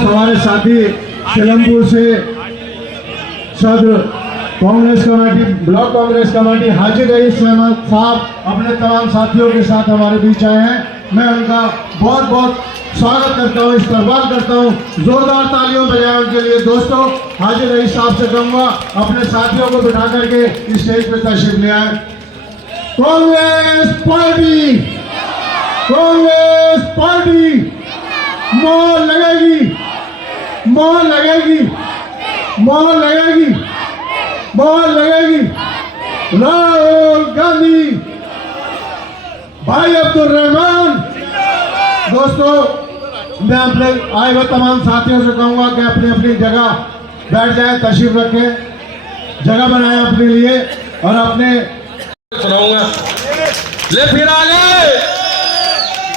हमारे साथी सिलमपुर से सदर Congress committee, block Congress committee हाजिर रईस अहमद साहब अपने तमाम साथियों के साथ हमारे बीच आए हैं। मैं उनका बहुत बहुत स्वागत करता हूँ, इस्तकबाल करता हूँ। जोरदार तालियों बजाएं उनके लिए। दोस्तों, हाजिर रईस साहब से कहूँगा अपने साथियों को बिठा करके इस स्टेज पे तशरीफ ले आए। कांग्रेस पार्टी, कांग्रेस पार्टी मोहर लगेगी, मोहर लगेगी, मोहर लगेगी, मोहर लगेगी। राहुल गांधी, भाई अब्दुल रहमान। दोस्तों, मैं अपने आए हुए तमाम साथियों से कहूंगा कि अपनी अपनी जगह बैठ जाए, तशरीफ रखें, जगह बनाएं अपने लिए और अपने सुनाऊंगा। ले फिर आगे,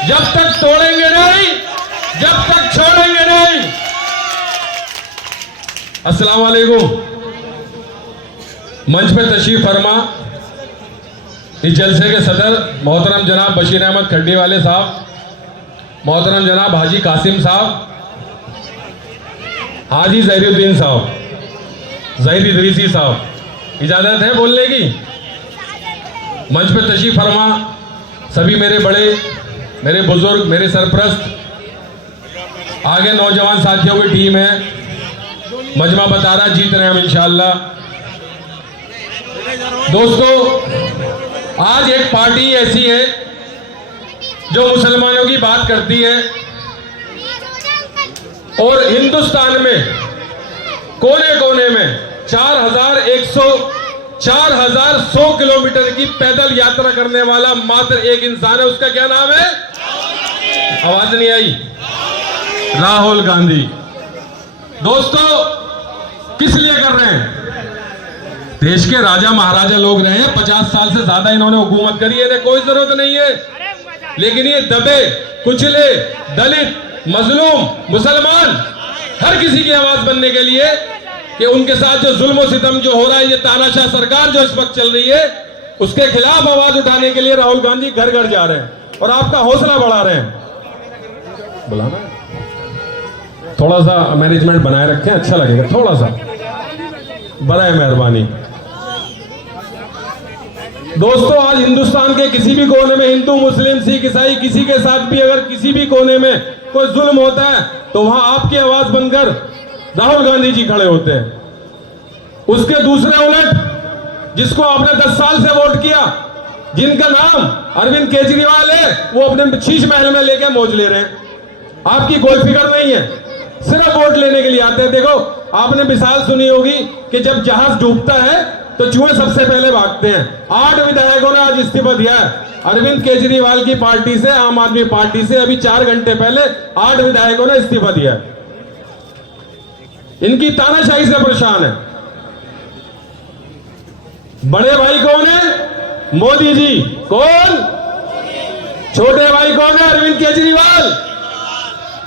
जब तक तोड़ेंगे नहीं, जब तक छोड़ेंगे नहीं। अस्सलाम वालेकुम। मंच पे तशरीफ फरमा इस जलसे के सदर मोहतरम जनाब बशीर अहमद खड्डी वाले साहब, मोहतरम जनाब हाजी कासिम साहब, हाजी जहीरुद्दीन साहब, जहीर इदरीसी साहब, इजाजत है बोलने की? मंच पे तशरीफ फरमा सभी मेरे बड़े, मेरे बुजुर्ग, मेरे सरप्रस्त, आगे नौजवान साथियों की टीम है। मजमा बता रहा जीत रहे हम इंशाअल्लाह। दोस्तों, आज एक पार्टी ऐसी है जो मुसलमानों की बात करती है और हिंदुस्तान में कोने कोने में 4,100 किलोमीटर की पैदल यात्रा करने वाला मात्र एक इंसान है। उसका क्या नाम है? आवाज नहीं आई। राहुल गांधी। दोस्तों, किस लिए कर रहे हैं? देश के राजा महाराजा लोग रहे हैं, 50 साल से ज्यादा इन्होंने हुकूमत करी है, इन्हें कोई जरूरत नहीं है। लेकिन ये दबे कुचले दलित मजलूम मुसलमान हर किसी की आवाज बनने के लिए कि उनके साथ जो जुल्म और सितम जो हो रहा है, ये तानाशाह सरकार जो इस वक्त चल रही है, उसके खिलाफ आवाज उठाने के लिए राहुल गांधी घर घर जा रहे हैं और आपका हौसला बढ़ा रहे हैं। बुलाना थोड़ा सा मैनेजमेंट बनाए रखें, अच्छा लगेगा, थोड़ा सा बड़ा है, मेहरबानी। दोस्तों, आज हिंदुस्तान के किसी भी कोने में हिंदू मुस्लिम सिख ईसाई किसी के साथ भी अगर किसी भी कोने में कोई जुल्म होता है तो वहां आपकी आवाज बनकर राहुल गांधी जी खड़े होते हैं। उसके दूसरे उलट जिसको आपने 10 साल से वोट किया, जिनका नाम अरविंद केजरीवाल है, वो अपने शीश महल में लेकर मौज ले रहे हैं। आपकी कोई फिक्र नहीं है, सिर्फ वोट लेने के लिए आते हैं। देखो, आपने मिसाल सुनी होगी कि जब जहाज डूबता है तो चूहे सबसे पहले भागते हैं। 8 विधायकों ने आज इस्तीफा दिया है अरविंद केजरीवाल की पार्टी से, आम आदमी पार्टी से। अभी 4 घंटे पहले 8 विधायकों ने इस्तीफा दिया है। इनकी तानाशाही से परेशान है। बड़े भाई कौन है? मोदी जी। कौन? छोटे भाई कौन है? अरविंद केजरीवाल।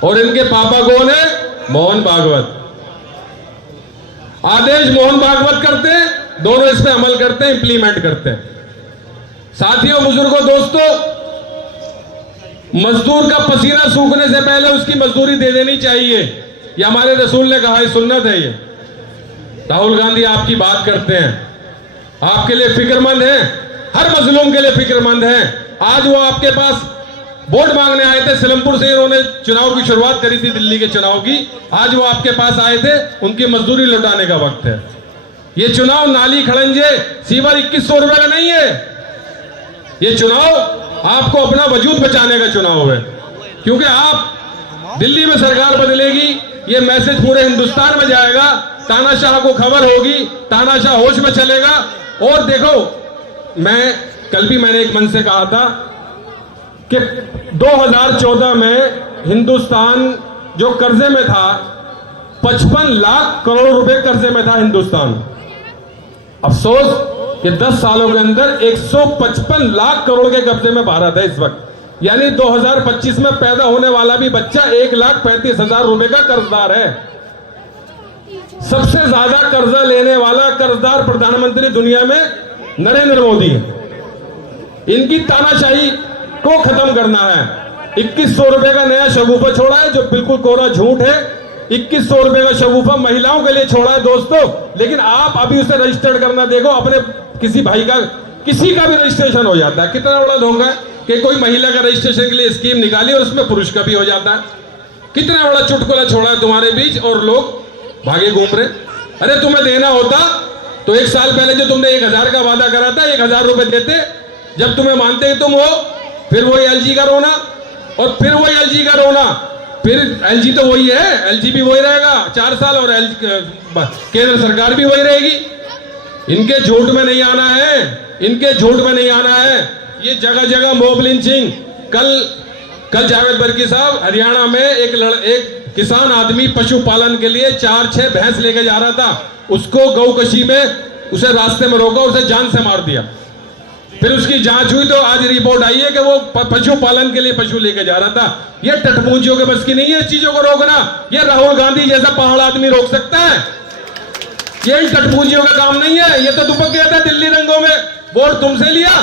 और इनके पापा कौन है? मोहन भागवत। आदेश मोहन भागवत करते हैं, दोनों इस पे अमल करते हैं, इंप्लीमेंट करते हैं। साथियों, बुजुर्गों, दोस्तों, मजदूर का पसीना सूखने से पहले उसकी मजदूरी दे देनी चाहिए, ये हमारे रसूल ने कहा है, सुन्नत है ये। राहुल गांधी आपकी बात करते हैं, आपके लिए फिक्रमंद हैं, हर मजलूम के लिए फिक्रमंद हैं। आज वो आपके पास वोट मांगने आए थे, सिलमपुर से इन्होंने चुनाव की शुरुआत करी थी, दिल्ली के चुनाव की। आज वो आपके पास आए थे, उनकी मजदूरी लौटाने का वक्त है। ये चुनाव नाली खड़ंजे सीवर 2100 रुपए का नहीं है। ये चुनाव आपको अपना वजूद बचाने का चुनाव है, क्योंकि आप दिल्ली में सरकार बदलेगी, ये मैसेज पूरे हिंदुस्तान में जाएगा, तानाशाह को खबर होगी, तानाशाह होश में चलेगा। और देखो, मैंने एक मन से कहा था कि 2014 में हिंदुस्तान जो कर्जे में था, 55 लाख करोड़ रुपए कर्जे में था हिंदुस्तान। अफसोस कि 10 सालों के अंदर 155 लाख करोड़ के कब्जे में भारत है इस वक्त। यानी 2025 में पैदा होने वाला भी बच्चा 1,35,000 रुपए का कर्जदार है। सबसे ज्यादा कर्जा लेने वाला कर्जदार प्रधानमंत्री दुनिया में नरेंद्र मोदी है। इनकी तानाशाही को खत्म करना है। 2100 रुपए का नया शगुफा छोड़ा है, जो बिल्कुल कोरा झूठ है। 2100 रुपए का शगुफा महिलाओं के लिए छोड़ा है दोस्तों, लेकिन आप अभी उसे रजिस्टर्ड करना देखो, अपने किसी भाई का किसी का भी रजिस्ट्रेशन हो जाता है। कितना बड़ा धोखा है कि कोई महिला का रजिस्ट्रेशन के लिए स्कीम निकाली और उसमें पुरुष का भी हो जाता है। कितना बड़ा चुटकुला छोड़ा है तुम्हारे बीच और लोग भागे घूम रहे। अरे तुम्हें देना होता तो 1 साल पहले जो तुमने 1000 का वादा करा था, 1000 रुपए देते। जब तुम्हें मानते तुम हो, फिर वही एलजी का रोना और फिर वही एलजी का रोना। फिर एलजी तो वही है, एलजी भी वही रहेगा 4 साल और केंद्र सरकार भी वही रहेगी। इनके झूठ में नहीं आना है, इनके झूठ में नहीं आना है। ये जगह जगह मॉब लिंचिंग। कल जावेद बर्की साहब हरियाणा में एक किसान आदमी पशुपालन के लिए 4-6 भैंस लेके जा रहा था, उसको गौकशी में उसे रास्ते में रोका, उसे जान से मार दिया। फिर उसकी जांच हुई तो आज रिपोर्ट आई है कि वो पशुपालन के लिए पशु लेके जा रहा था। ये टटपूंजियों के बस की नहीं है इस चीजों को रोकना। ये राहुल गांधी जैसा पहाड़ आदमी रोक सकता है, ये टटपूंजियों का काम नहीं है। ये तो दुपक गया था दिल्ली रंगों में, वोट तुमसे लिया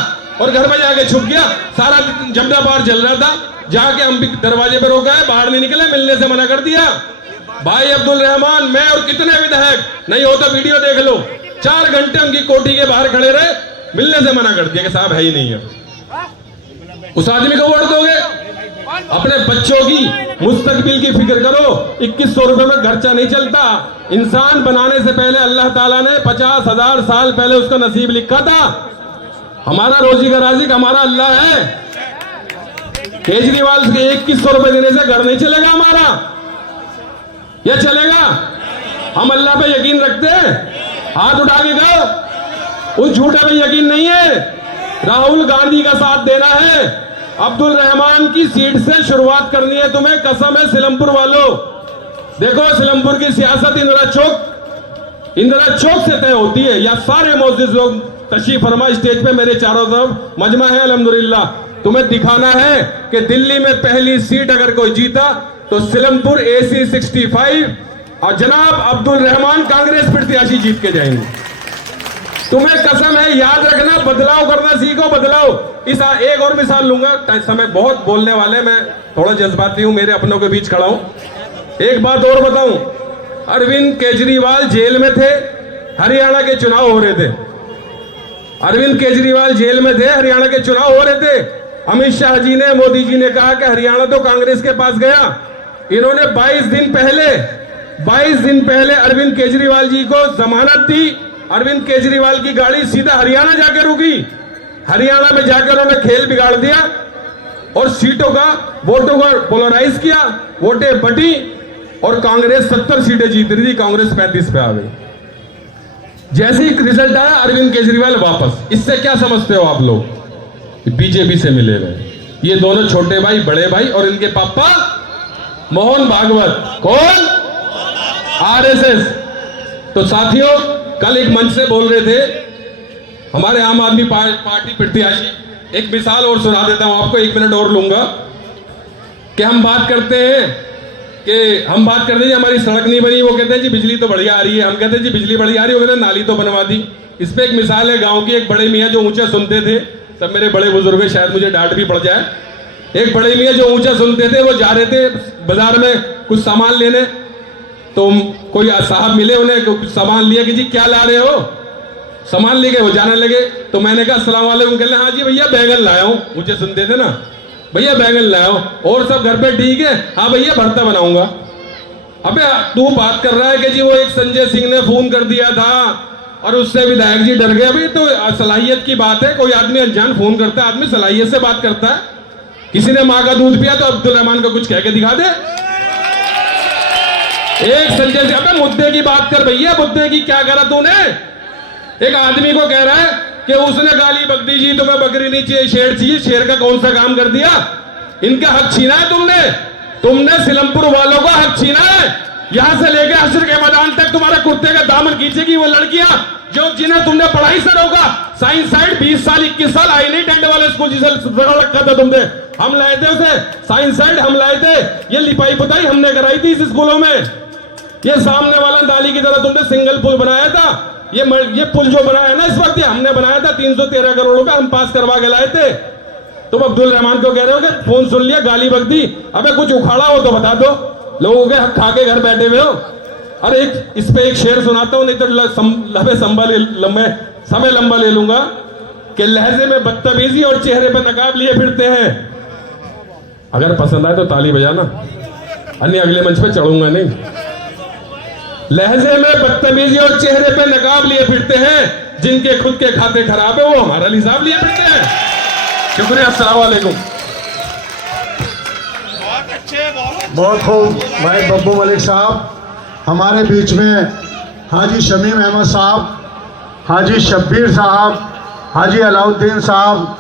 और घर में जाके छुप गया। सारा जमना बार चल रहा था, जाके हम भी दरवाजे पर रोका है, बाहर नहीं निकले, मिलने से मना कर दिया। भाई अब्दुल रहमान, मैं और कितने विधायक, नहीं हो तो वीडियो देख लो, 4 घंटे उनकी कोठी के बाहर खड़े रहे, मिलने से मना कर दिया कि साहब है ही नहीं है। उस आदमी को वोट दोगे? अपने बच्चों की मुस्तकबिल की फिक्र करो। 2100 रुपए में खर्चा नहीं चलता। इंसान बनाने से पहले अल्लाह ताला ने 50,000 साल पहले उसका नसीब लिखा था। हमारा रोजी का राजिक हमारा अल्लाह है। केजरीवाल के 2100 रुपए देने से घर नहीं चलेगा हमारा, यह चलेगा? हम अल्लाह पे यकीन रखते हैं? हाथ उठा के कहो, उस झूठे पे यकीन नहीं है। राहुल गांधी का साथ देना है। अब्दुल रहमान की सीट से शुरुआत करनी है तुम्हें, कसम है सिलमपुर वालों। देखो सिलमपुर की सियासत इंदिरा चौक इंदिरा चौक से तय होती है, या सारे मौजूद लोग तशरीफ फरमा स्टेज पे, मेरे चारों तरफ मजमा है अल्हम्दुलिल्लाह। तुम्हें दिखाना है कि दिल्ली में पहली सीट अगर कोई जीता तो सिलमपुर AC 65 और जनाब अब्दुल रहमान कांग्रेस प्रत्याशी जीत के जाएंगे। तुम्हें कसम है, याद रखना, बदलाव करना सीखो, बदलाव। इस एक और मिसाल लूंगा, समय बहुत बोलने वाले, मैं थोड़ा जज्बाती हूं, मेरे अपनों के बीच खड़ा हूं। एक बात और बताऊं, अरविंद केजरीवाल जेल में थे, हरियाणा के चुनाव हो रहे थे। अरविंद केजरीवाल जेल में थे, हरियाणा के चुनाव हो रहे थे। अमित शाह जी ने, मोदी जी ने कहा कि हरियाणा तो कांग्रेस के पास गया। इन्होंने 22 दिन पहले अरविंद केजरीवाल जी को जमानत दी। अरविंद केजरीवाल की गाड़ी सीधा हरियाणा जाकर रुकी। हरियाणा में जाकर उन्होंने खेल बिगाड़ दिया और सीटों का, वोटों को पोलराइज किया, वोटें बटी और कांग्रेस 70 सीटें जीत रही थी, कांग्रेस 35 पे आ गई। जैसे ही रिजल्ट आया, अरविंद केजरीवाल वापस। इससे क्या समझते हो आप लोग? बीजेपी से मिले गए। ये दोनों छोटे भाई, बड़े भाई, और इनके पापा मोहन भागवत, कौन? RSS। तो साथियों, कल एक मंच से बोल रहे थे हमारे आम आदमी पार्टी प्रत्याशी। एक मिसाल और सुना देता हूं आपको, 1 मिनट और लूंगा। कि हम बात करते हैं जी हमारी सड़क नहीं बनी, वो कहते हैं जी बिजली तो बढ़िया आ रही है। हम कहते हैं जी बिजली बढ़िया आ रही है, वो कहते हैं नाली तो बनवा दी। इस पे एक मिसाल है गांव की। एक बड़े मियाँ जो ऊंचा सुनते थे, सब मेरे बड़े बुजुर्ग हैं, शायद मुझे डांट भी पड़ जाए। एक बड़े मियाँ जो ऊंचा सुनते थे, वो जा रहे थे बाजार में कुछ सामान लेने, तो कोई साहब मिले, उन्हें कुछ सामान लिया कि जी क्या ला रहे हो? सामान लेके वो जाने लगे। तो मैंने कहा अस्सलाम वालेकुम। कहले हाँ जी भैया बैगन लाया हूँ। ऊंचे सुनते थे ना, भैया बैगन लाया हूँ। और सब घर पे ठीक है? हाँ भैया भरता बनाऊंगा। अबे तू बात कर रहा है कि जी वो एक संजय सिंह ने फोन कर दिया था और उससे विधायक जी डर गए। अभी तो सलाहियत की बात है, कोई आदमी अनजान फोन करता है, आदमी सलाहियत से बात करता है। किसी ने माँ का दूध पिया तो अब्दुल रहमान को कुछ कह के दिखा दे। एक संजय सिंह, अबे मुद्दे की बात कर भैया, मुद्दे की क्या करा तूने? एक आदमी को कह रहा है कि उसने गाली बक दी, जी तुम्हें बकरी नहीं चाहिए, शेर चाहिए। शेर का कौन सा काम कर दिया? इनका हक छीना है तुमने सिलमपुर वालों का हक छीना है। यहां से लेकर हशर के मैदान तक तुम्हारे कुर्ते का दामन खींचेगी वो लड़कियां जो जिन्हें तुमने पढ़ाई से रोका। साइंस साइड 20 साल 21 साल आई नहीं टेंट वाले स्कूल, जिसे रखा था तुमने, हम लाए थे उसे। साइंस साइड हम लाए थे, ये लिपाई पुताई हमने कराई थी इस स्कूलों में। ये सामने वाला नाली की तरह तुमने सिंगल पुल बनाया था। ये पुल जो बनाया है ना इस वक्त, ये हमने बनाया था। 313 करोड़ रुपए हम पास करवा के लाए थे। तुम अब्दुल रहमान को कह रहे हो कि फोन सुन लिया, गाली बक दी। अबे कुछ उखाड़ा हो तो बता दो, लोगों के हक खा के घर बैठे हुए हो। अरे इस पे एक शेर सुनाता हूं, नहीं तो समय लंबा ले लूंगा। कि लहजे में बदतमीजी और चेहरे पर नकाब लिए फिरते हैं। अगर पसंद आए तो ताली बजाना, अन्य अगले मंच पे चढ़ूंगा नहीं। लहजे में बदतमीजी और चेहरे पे नकाब लिए फिरते हैं, जिनके खुद के खाते खराब है वो हमारा हिसाब लिए फिरते हैं। शुक्रिया, अस्सलाम वालेकुम। बहुत खूब भाई बब्बू मलिक साहब। हमारे बीच में हाजी शमीम अहमद साहब, हाजी शब्बीर साहब, हाजी अलाउद्दीन साहब,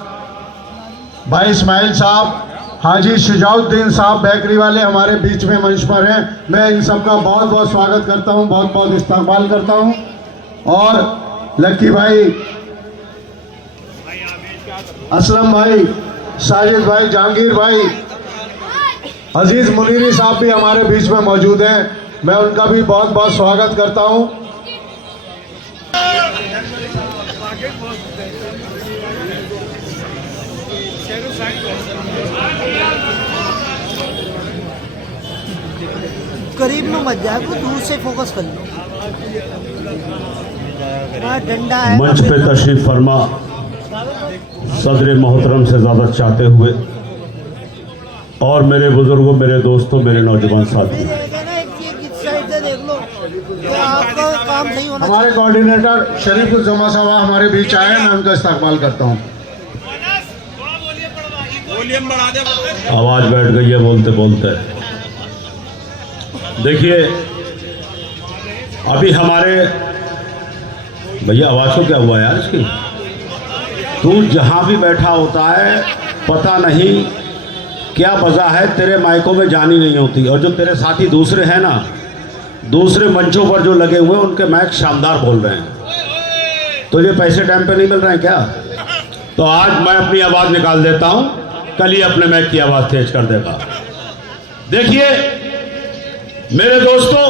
भाई इस्माइल साहब, हाजी शुजाउद्दीन साहब बेकरी वाले हमारे बीच में मंच पर हैं। मैं इन सबका बहुत बहुत स्वागत करता हूं, बहुत बहुत इस्तकबाल करता हूं। और लक्की भाई, असलम भाई, साजिद भाई, जहांगीर भाई, अजीज मुनीरी साहब भी हमारे बीच में मौजूद हैं। मैं उनका भी बहुत बहुत स्वागत करता हूं। करीब में मत जाए, वो दूर से फोकस कर लो। डंडा है मंच पे तशरीफ फरमा सदर मोहतरम से ज़्यादा चाहते हुए और मेरे बुजुर्गों, मेरे दोस्तों, मेरे नौजवान साथी, हमारे कोऑर्डिनेटर शरीफुल जमा साहब हमारे बीच आए, मैं उनका इस्तकबाल करता हूं। आवाज़ बैठ गई है बोलते बोलते। देखिए अभी हमारे भैया, आवाज़ को क्या हुआ यार इसकी? तू जहाँ भी बैठा होता है पता नहीं क्या वजह है, तेरे माइकों में जानी नहीं होती। और जो तेरे साथी दूसरे हैं ना, दूसरे मंचों पर जो लगे हुए हैं उनके मैच शानदार बोल रहे हैं। तो ये पैसे टाइम पे नहीं मिल रहे हैं क्या? तो आज मैं अपनी आवाज निकाल देता हूं, कल ही अपने मैच की आवाज तेज कर देगा। देखिए मेरे दोस्तों,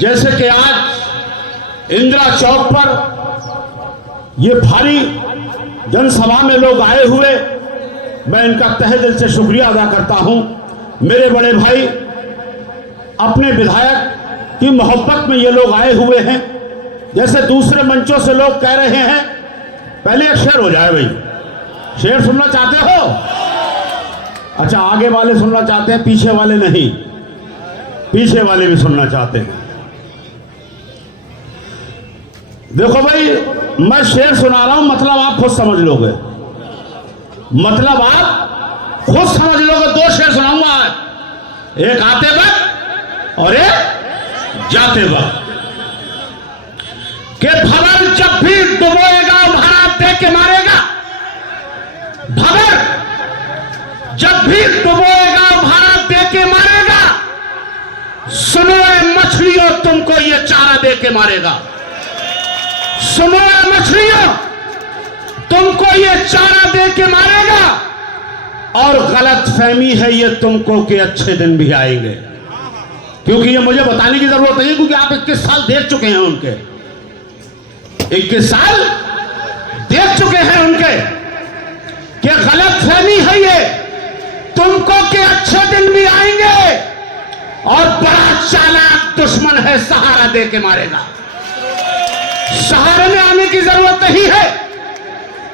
जैसे कि आज इंदिरा चौक पर ये भारी जनसभा में लोग आए हुए, मैं इनका तहे दिल से शुक्रिया अदा करता हूं। मेरे बड़े भाई, अपने विधायक की मोहब्बत में ये लोग आए हुए हैं। जैसे दूसरे मंचों से लोग कह रहे हैं, पहले एक शेर हो जाए भाई। शेर सुनना चाहते हो? अच्छा, आगे वाले सुनना चाहते हैं, पीछे वाले नहीं। पीछे वाले भी सुनना चाहते हैं। देखो भाई, मैं शेर सुना रहा हूं, मतलब आप खुद समझ लोगे। मतलब आप खुद समझ लोगे। दो शेर सुनाऊंगा, एक आते वक्त और एक जाते वक्त। कि भवर जब भी डुबोएगा भारत देख के मारेगा। भवर जब भी डुबोएगा भारत देख के मारेगा। सुनो ए मछलियों, तुमको ये चारा दे के मारेगा। सुनो ए मछलियों, तुमको ये चारा दे के मारेगा। और गलत फहमी है ये तुमको कि अच्छे दिन भी आएंगे। क्योंकि ये मुझे बताने की जरूरत नहीं, क्योंकि आप 21 साल देख चुके हैं उनके। 21 साल देख चुके हैं उनके कि गलत फहमी है ये तुमको कि अच्छे दिन भी आएंगे। और बड़ा चालाक दुश्मन है, सहारा दे के मारेगा। सहारे में आने की जरूरत नहीं है।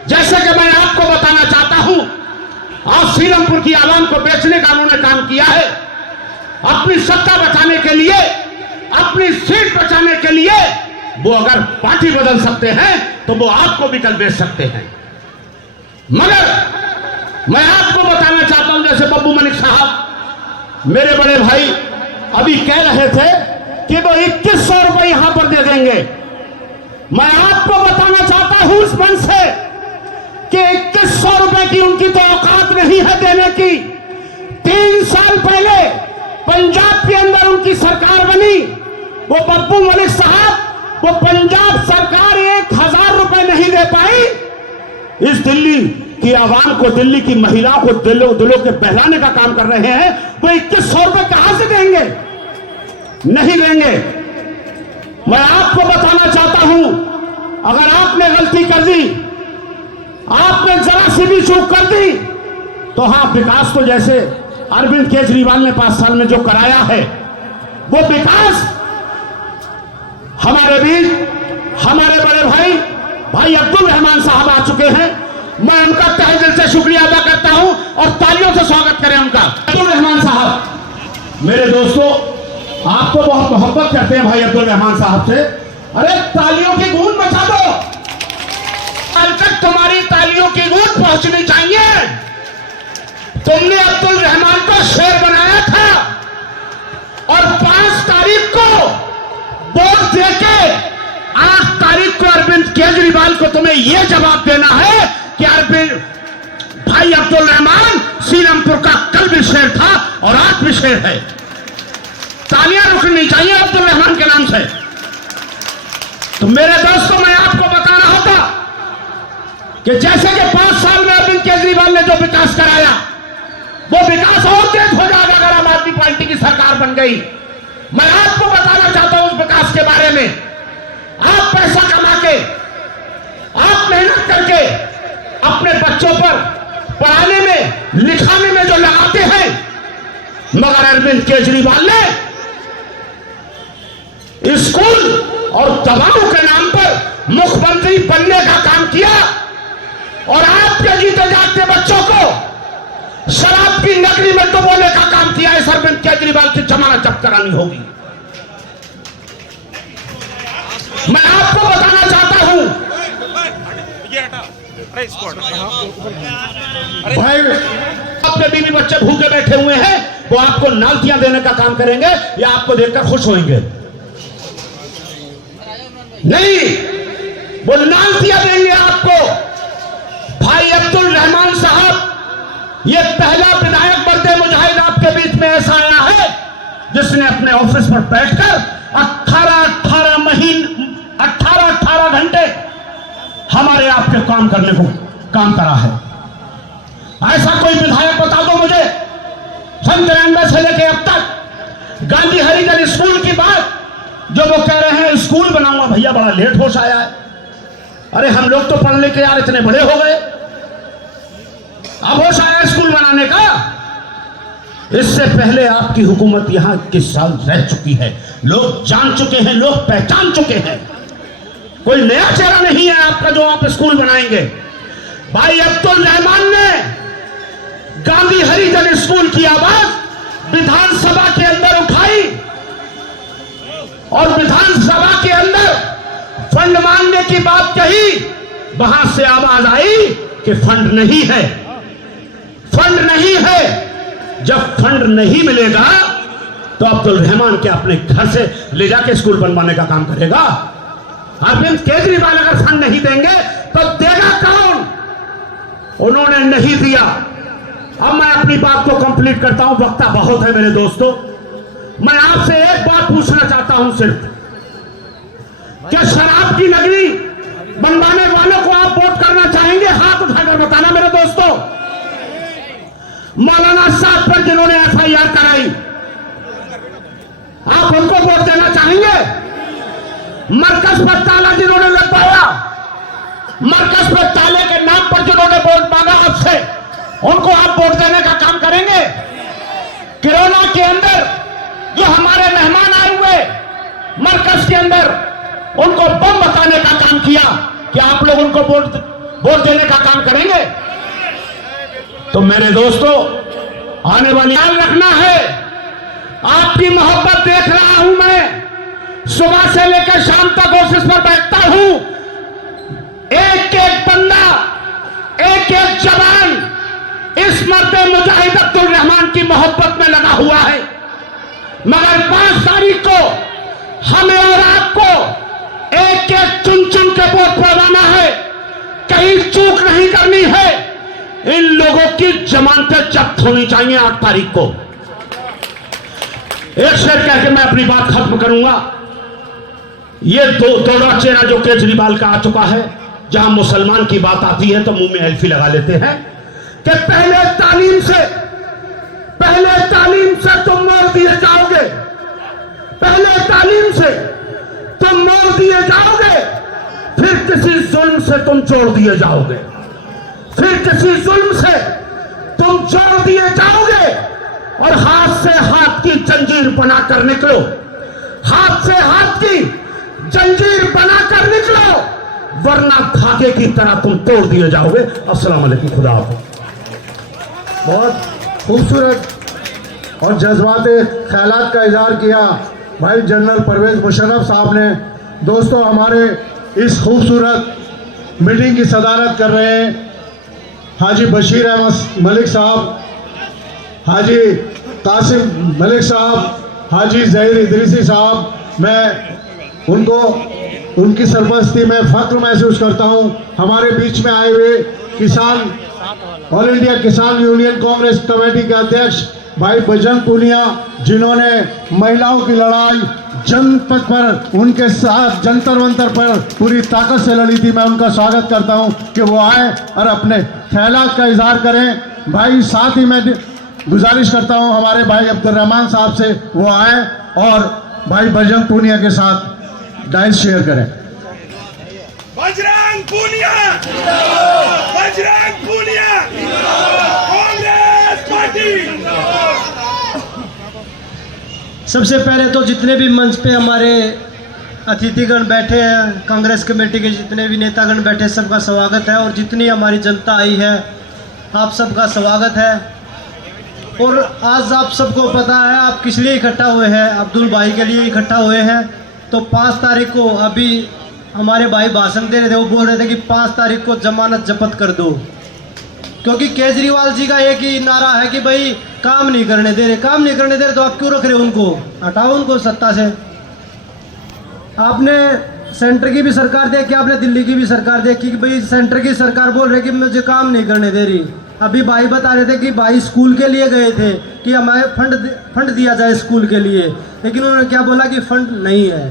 जैसे कि मैं आपको बताना चाहता हूं, आज सीरमपुर की आवाम को बेचने का उन्होंने काम किया है। अपनी सत्ता बचाने के लिए, अपनी सीट बचाने के लिए वो अगर पार्टी बदल सकते हैं तो वो आपको भी कल बेच सकते हैं। मगर मैं आपको बताना चाहता हूं, जैसे बब्बू मलिक साहब मेरे बड़े भाई अभी कह रहे थे कि वो 2100 रुपए यहां पर दे देंगे। मैं आपको बताना चाहता हूं इस मंच से कि 2100 रुपए की उनकी तो औकात नहीं है देने की। 3 साल पहले पंजाब के अंदर उनकी सरकार बनी। वो बब्बू मलिक साहब, वो पंजाब सरकार 1000 रुपए नहीं दे पाई। इस दिल्ली की आवाम को, दिल्ली की महिलाओं को दिलों के बहलाने का काम कर रहे हैं। वो 2100 रुपए कहां से देंगे? नहीं देंगे। मैं आपको बताना चाहता हूं, अगर आपने गलती कर दी, आपने जरा सी भी चूक कर दी, तो हां, विकास तो जैसे अरविंद केजरीवाल ने 5 साल में जो कराया है, वो विकास हमारे बीच हमारे बड़े भाई अब्दुल रहमान साहब आ चुके हैं। मैं उनका तहे दिल से शुक्रिया अदा करता हूं और तालियों से स्वागत करें उनका। अब्दुल रहमान साहब, मेरे दोस्तों, आप तो बहुत मोहब्बत करते हैं भाई अब्दुल रहमान साहब से। अरे तालियों की गूंज मचा दो। कल तक तुम्हारी तालियों की गूंज पहुंचनी चाहिए। तुमने अब्दुल रहमान को शेर बनाया था और 5 तारीख को वोट देके 8 तारीख को अरविंद केजरीवाल को तुम्हें यह जवाब देना है कि अरविंद भाई अब्दुल रहमान सीरमपुर का कल भी शेर था और आज भी शेर है। तालियां रुकनी चाहिए अब्दुल रहमान के नाम से। तो मेरे दोस्तों, मैं आपको बता रहा था कि जैसे कि 5 साल में अरविंद केजरीवाल ने जो विकास कराया, वो विकास और तेज हो जाएगा अगर आम आदमी पार्टी की सरकार बन गई। मैं आपको बताना चाहता हूं उस विकास के बारे में। आप पैसा कमा के, आप मेहनत करके अपने बच्चों पर पढ़ाने में, लिखाने में जो लगाते हैं, मगर अरविंद केजरीवाल ने स्कूल और दवाओं के नाम पर मुख्यमंत्री बनने का काम किया और आपके जीते जागते बच्चों को शराब की नगरी में डुबोने का काम किया। इस अरविंद केजरीवाल की जमानत जब्त करानी होगी। मैं आपको बताना चाहता हूं भाई, अपने बीवी बच्चे भूखे बैठे हुए हैं, वो आपको नालतियां देने का काम करेंगे या आपको देखकर खुश होंगे? नहीं, वो नालतियां देंगे आपको। भाई अब्दुल रहमान साहब, ये पहला विधायक बर्दे मुजाहिद आपके बीच में ऐसा आया है जिसने अपने ऑफिस पर बैठकर 18 घंटे हमारे आपके काम करने को काम करा है। ऐसा कोई विधायक बता दो मुझे, सन 93 से लेकर अब तक गांधी हरिजन स्कूल की बात, जो वो कह रहे हैं स्कूल बनाऊंगा, भैया बड़ा लेट होश आया है। अरे हम लोग तो पढ़ लिख के यार इतने बड़े हो गए, अब होश आया स्कूल बनाने का। इससे पहले आपकी हुकूमत यहां किस साल रह चुकी है, लोग जान चुके हैं, लोग पहचान चुके हैं। कोई नया चेहरा नहीं है आपका जो आप स्कूल बनाएंगे। भाई अब्दुल रहमान ने गांधी हरिजन स्कूल की आवाज विधानसभा के अंदर उठाई और विधानसभा के अंदर फंड मांगने की बात कही। वहां से आवाज आई कि फंड नहीं है, फंड नहीं है। जब फंड नहीं मिलेगा तो अब्दुल रहमान के अपने घर से ले जाके स्कूल बनवाने का काम करेगा। अरविंद केजरीवाल अगर फंड नहीं देंगे तो देगा कौन? उन्होंने नहीं दिया। अब मैं अपनी बात को कंप्लीट करता हूं, वक्ता बहुत है मेरे दोस्तों। मैं आपसे एक बात पूछना चाहता हूं सिर्फ, क्या शराब की नगरी बनवाने वालों को आप वोट करना चाहेंगे? हाथ उठाकर बताना मेरे दोस्तों। मौलाना साहब पर जिन्होंने FIR कराई, आप उनको वोट देना चाहेंगे? मरकज पर ताला जिन्होंने लगवाया, मरकज पर ताले के नाम पर जिन्होंने वोट मांगा आपसे, उनको आप वोट देने का काम करेंगे? किरोना के अंदर जो हमारे मेहमान आए हुए मरकज के अंदर, उनको बम बताने का काम किया, क्या आप लोग उनको वोट देने का काम करेंगे? तो मेरे दोस्तों, आने वाली ख्याल रखना है। आपकी मोहब्बत देख रहा हूं मैं, सुबह से लेकर शाम तक ऑफिस पर बैठता हूं। एक एक बंदा, एक एक जवान इस मर्दे मुजाहिद अब्दुल रहमान की मोहब्बत में लगा हुआ है। मगर 5 तारीख को हमें और आपको एक एक चुन चुन के वोट पड़वाना है, कहीं चूक नहीं करनी है। इन लोगों की जमानतें जब्त होनी चाहिए 8 तारीख को। एक शेर कह के मैं अपनी बात खत्म करूंगा। ये दोहरा चेहरा जो केजरीवाल का आ चुका है, जहां मुसलमान की बात आती है तो मुंह में एल्फी लगा लेते हैं कि पहले तालीम से तुम मोड़ दिए जाओगे, पहले तालीम से तुम मोड़ दिए जाओगे, फिर किसी जुल्म से तुम जोड़ दिए जाओगे, फिर किसी जुल्म से तुम जोड़ दिए जाओगे। और हाथ से हाथ की जंजीर बनाकर निकलो, हाथ से हाथ की जंजीर बनाकर निकलो, वरना धागे की तरह तुम तोड़ दिए जाओगे। अस्सलाम वालेकुम, खुदा हाफ़िज़। बहुत खूबसूरत और जज्बाते ख्यालात का इजहार किया भाई जनरल परवेज मुशर्रफ साहब ने। दोस्तों, हमारे इस खूबसूरत मीटिंग की सदारत कर रहे हैं हाजी बशीर अहमद मलिक साहब, हाजी कासिम मलिक साहब, हाजी ज़हीर इदरीसी साहब। मैं उनकी सरपरस्ती में फ़ख्र महसूस करता हूं। हमारे बीच में आए हुए किसान, ऑल इंडिया किसान यूनियन कांग्रेस कमेटी के अध्यक्ष भाई बजरंग पूनिया, जिन्होंने महिलाओं की लड़ाई जनपद पर, उनके साथ जंतर मंतर पर पूरी ताकत से लड़ी थी। मैं उनका स्वागत करता हूं कि वो आए और अपने ख्यालात का इजहार करें। भाई साथ ही मैं गुजारिश करता हूं हमारे भाई अब्दुल रहमान साहब से, वो आए और भाई बजरंग पूनिया के साथ डाइस शेयर करें। बजरंग पूनिया, बजरंग पूनिया, कांग्रेस पार्टी। सबसे पहले तो जितने भी मंच पे हमारे अतिथिगण बैठे हैं, कांग्रेस कमेटी के जितने भी नेतागण बैठे, सबका स्वागत है। और जितनी हमारी जनता आई है, आप सबका स्वागत है। और आज आप सबको पता है आप किस लिए इकट्ठा हुए हैं, अब्दुल भाई के लिए इकट्ठा हुए हैं। तो 5 तारीख को अभी हमारे भाई भाषण दे रहे थे, वो बोल रहे थे कि 5 तारीख को जमानत जब्त कर दो, क्योंकि केजरीवाल जी का एक ही नारा है कि भाई काम नहीं करने दे रहे, काम नहीं करने दे रहे, तो आप क्यों रख रहे हो उनको? हटाओ उनको सत्ता से। आपने सेंटर की भी सरकार देखी, आपने दिल्ली की भी सरकार देखी कि भाई सेंटर की सरकार बोल रही कि मुझे काम नहीं करने दे रही, अभी भाई बता रहे थे कि भाई स्कूल के लिए गए थे कि हमारे फंड दिया जाए स्कूल के लिए, लेकिन उन्होंने क्या बोला कि फंड नहीं है।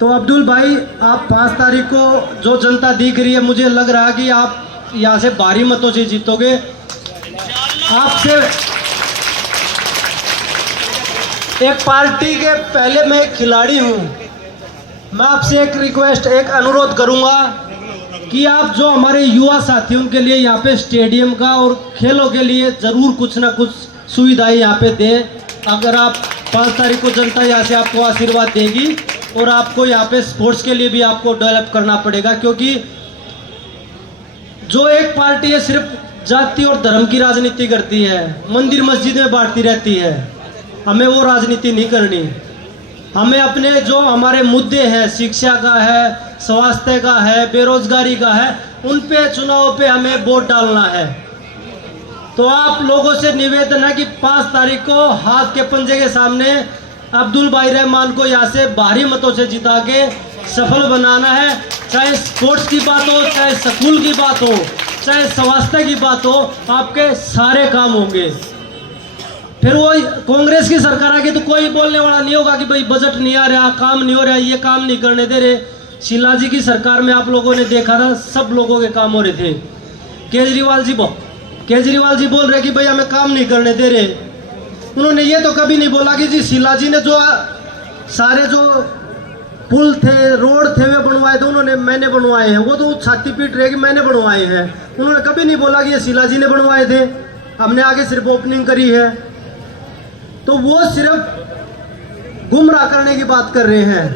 तो अब्दुल भाई, आप 5 तारीख को जो जनता दिख रही है, मुझे लग रहा है कि आप यहाँ से भारी मतों से जीतोगे। आपसे एक पार्टी के पहले मैं एक खिलाड़ी हूँ, मैं आपसे एक रिक्वेस्ट, एक अनुरोध करूँगा कि आप जो हमारे युवा साथियों के लिए यहाँ पे स्टेडियम का और खेलों के लिए ज़रूर कुछ ना कुछ सुविधाएं यहाँ पे दें। अगर आप 5 तारीख को जनता यहाँ से आपको आशीर्वाद देगी, और आपको यहाँ पे स्पोर्ट्स के लिए भी आपको डेवलप करना पड़ेगा, क्योंकि जो एक पार्टी है सिर्फ जाति और धर्म की राजनीति करती है, मंदिर मस्जिद में बांटती रहती है, हमें वो राजनीति नहीं करनी। हमें अपने जो हमारे मुद्दे हैं, शिक्षा का है, स्वास्थ्य का है, बेरोजगारी का है, उन पे चुनाव पे हमें वोट डालना है। तो आप लोगों से निवेदन है कि 5 तारीख को हाथ के पंजे के सामने अब्दुल भाई रहमान को यहाँ से भारी मतों से जिता के सफल बनाना है। चाहे स्पोर्ट्स की बात हो, चाहे स्कूल की बात हो, चाहे स्वास्थ्य की बात हो, आपके सारे काम होंगे। फिर वो कांग्रेस की सरकार आगे तो कोई बोलने वाला नहीं होगा कि भाई बजट नहीं आ रहा, काम नहीं हो रहा, ये काम नहीं करने दे रहे। शीला जी की सरकार में आप लोगों ने देखा था, सब लोगों के काम हो रहे थे। केजरीवाल जी बोल रहे कि भाई हमें काम नहीं करने दे रहे। उन्होंने ये तो कभी नहीं बोला कि जी शीला जी ने जो सारे जो पुल थे, रोड थे, वे बनवाए थे, मैंने बनवाए हैं। वो तो छाती पीट रहे कि मैंने बनवाए हैं। उन्होंने कभी नहीं बोला कि ये शीला जी ने बनवाए थे, हमने आगे सिर्फ ओपनिंग करी है। तो वो सिर्फ गुमराह करने की बात कर रहे हैं,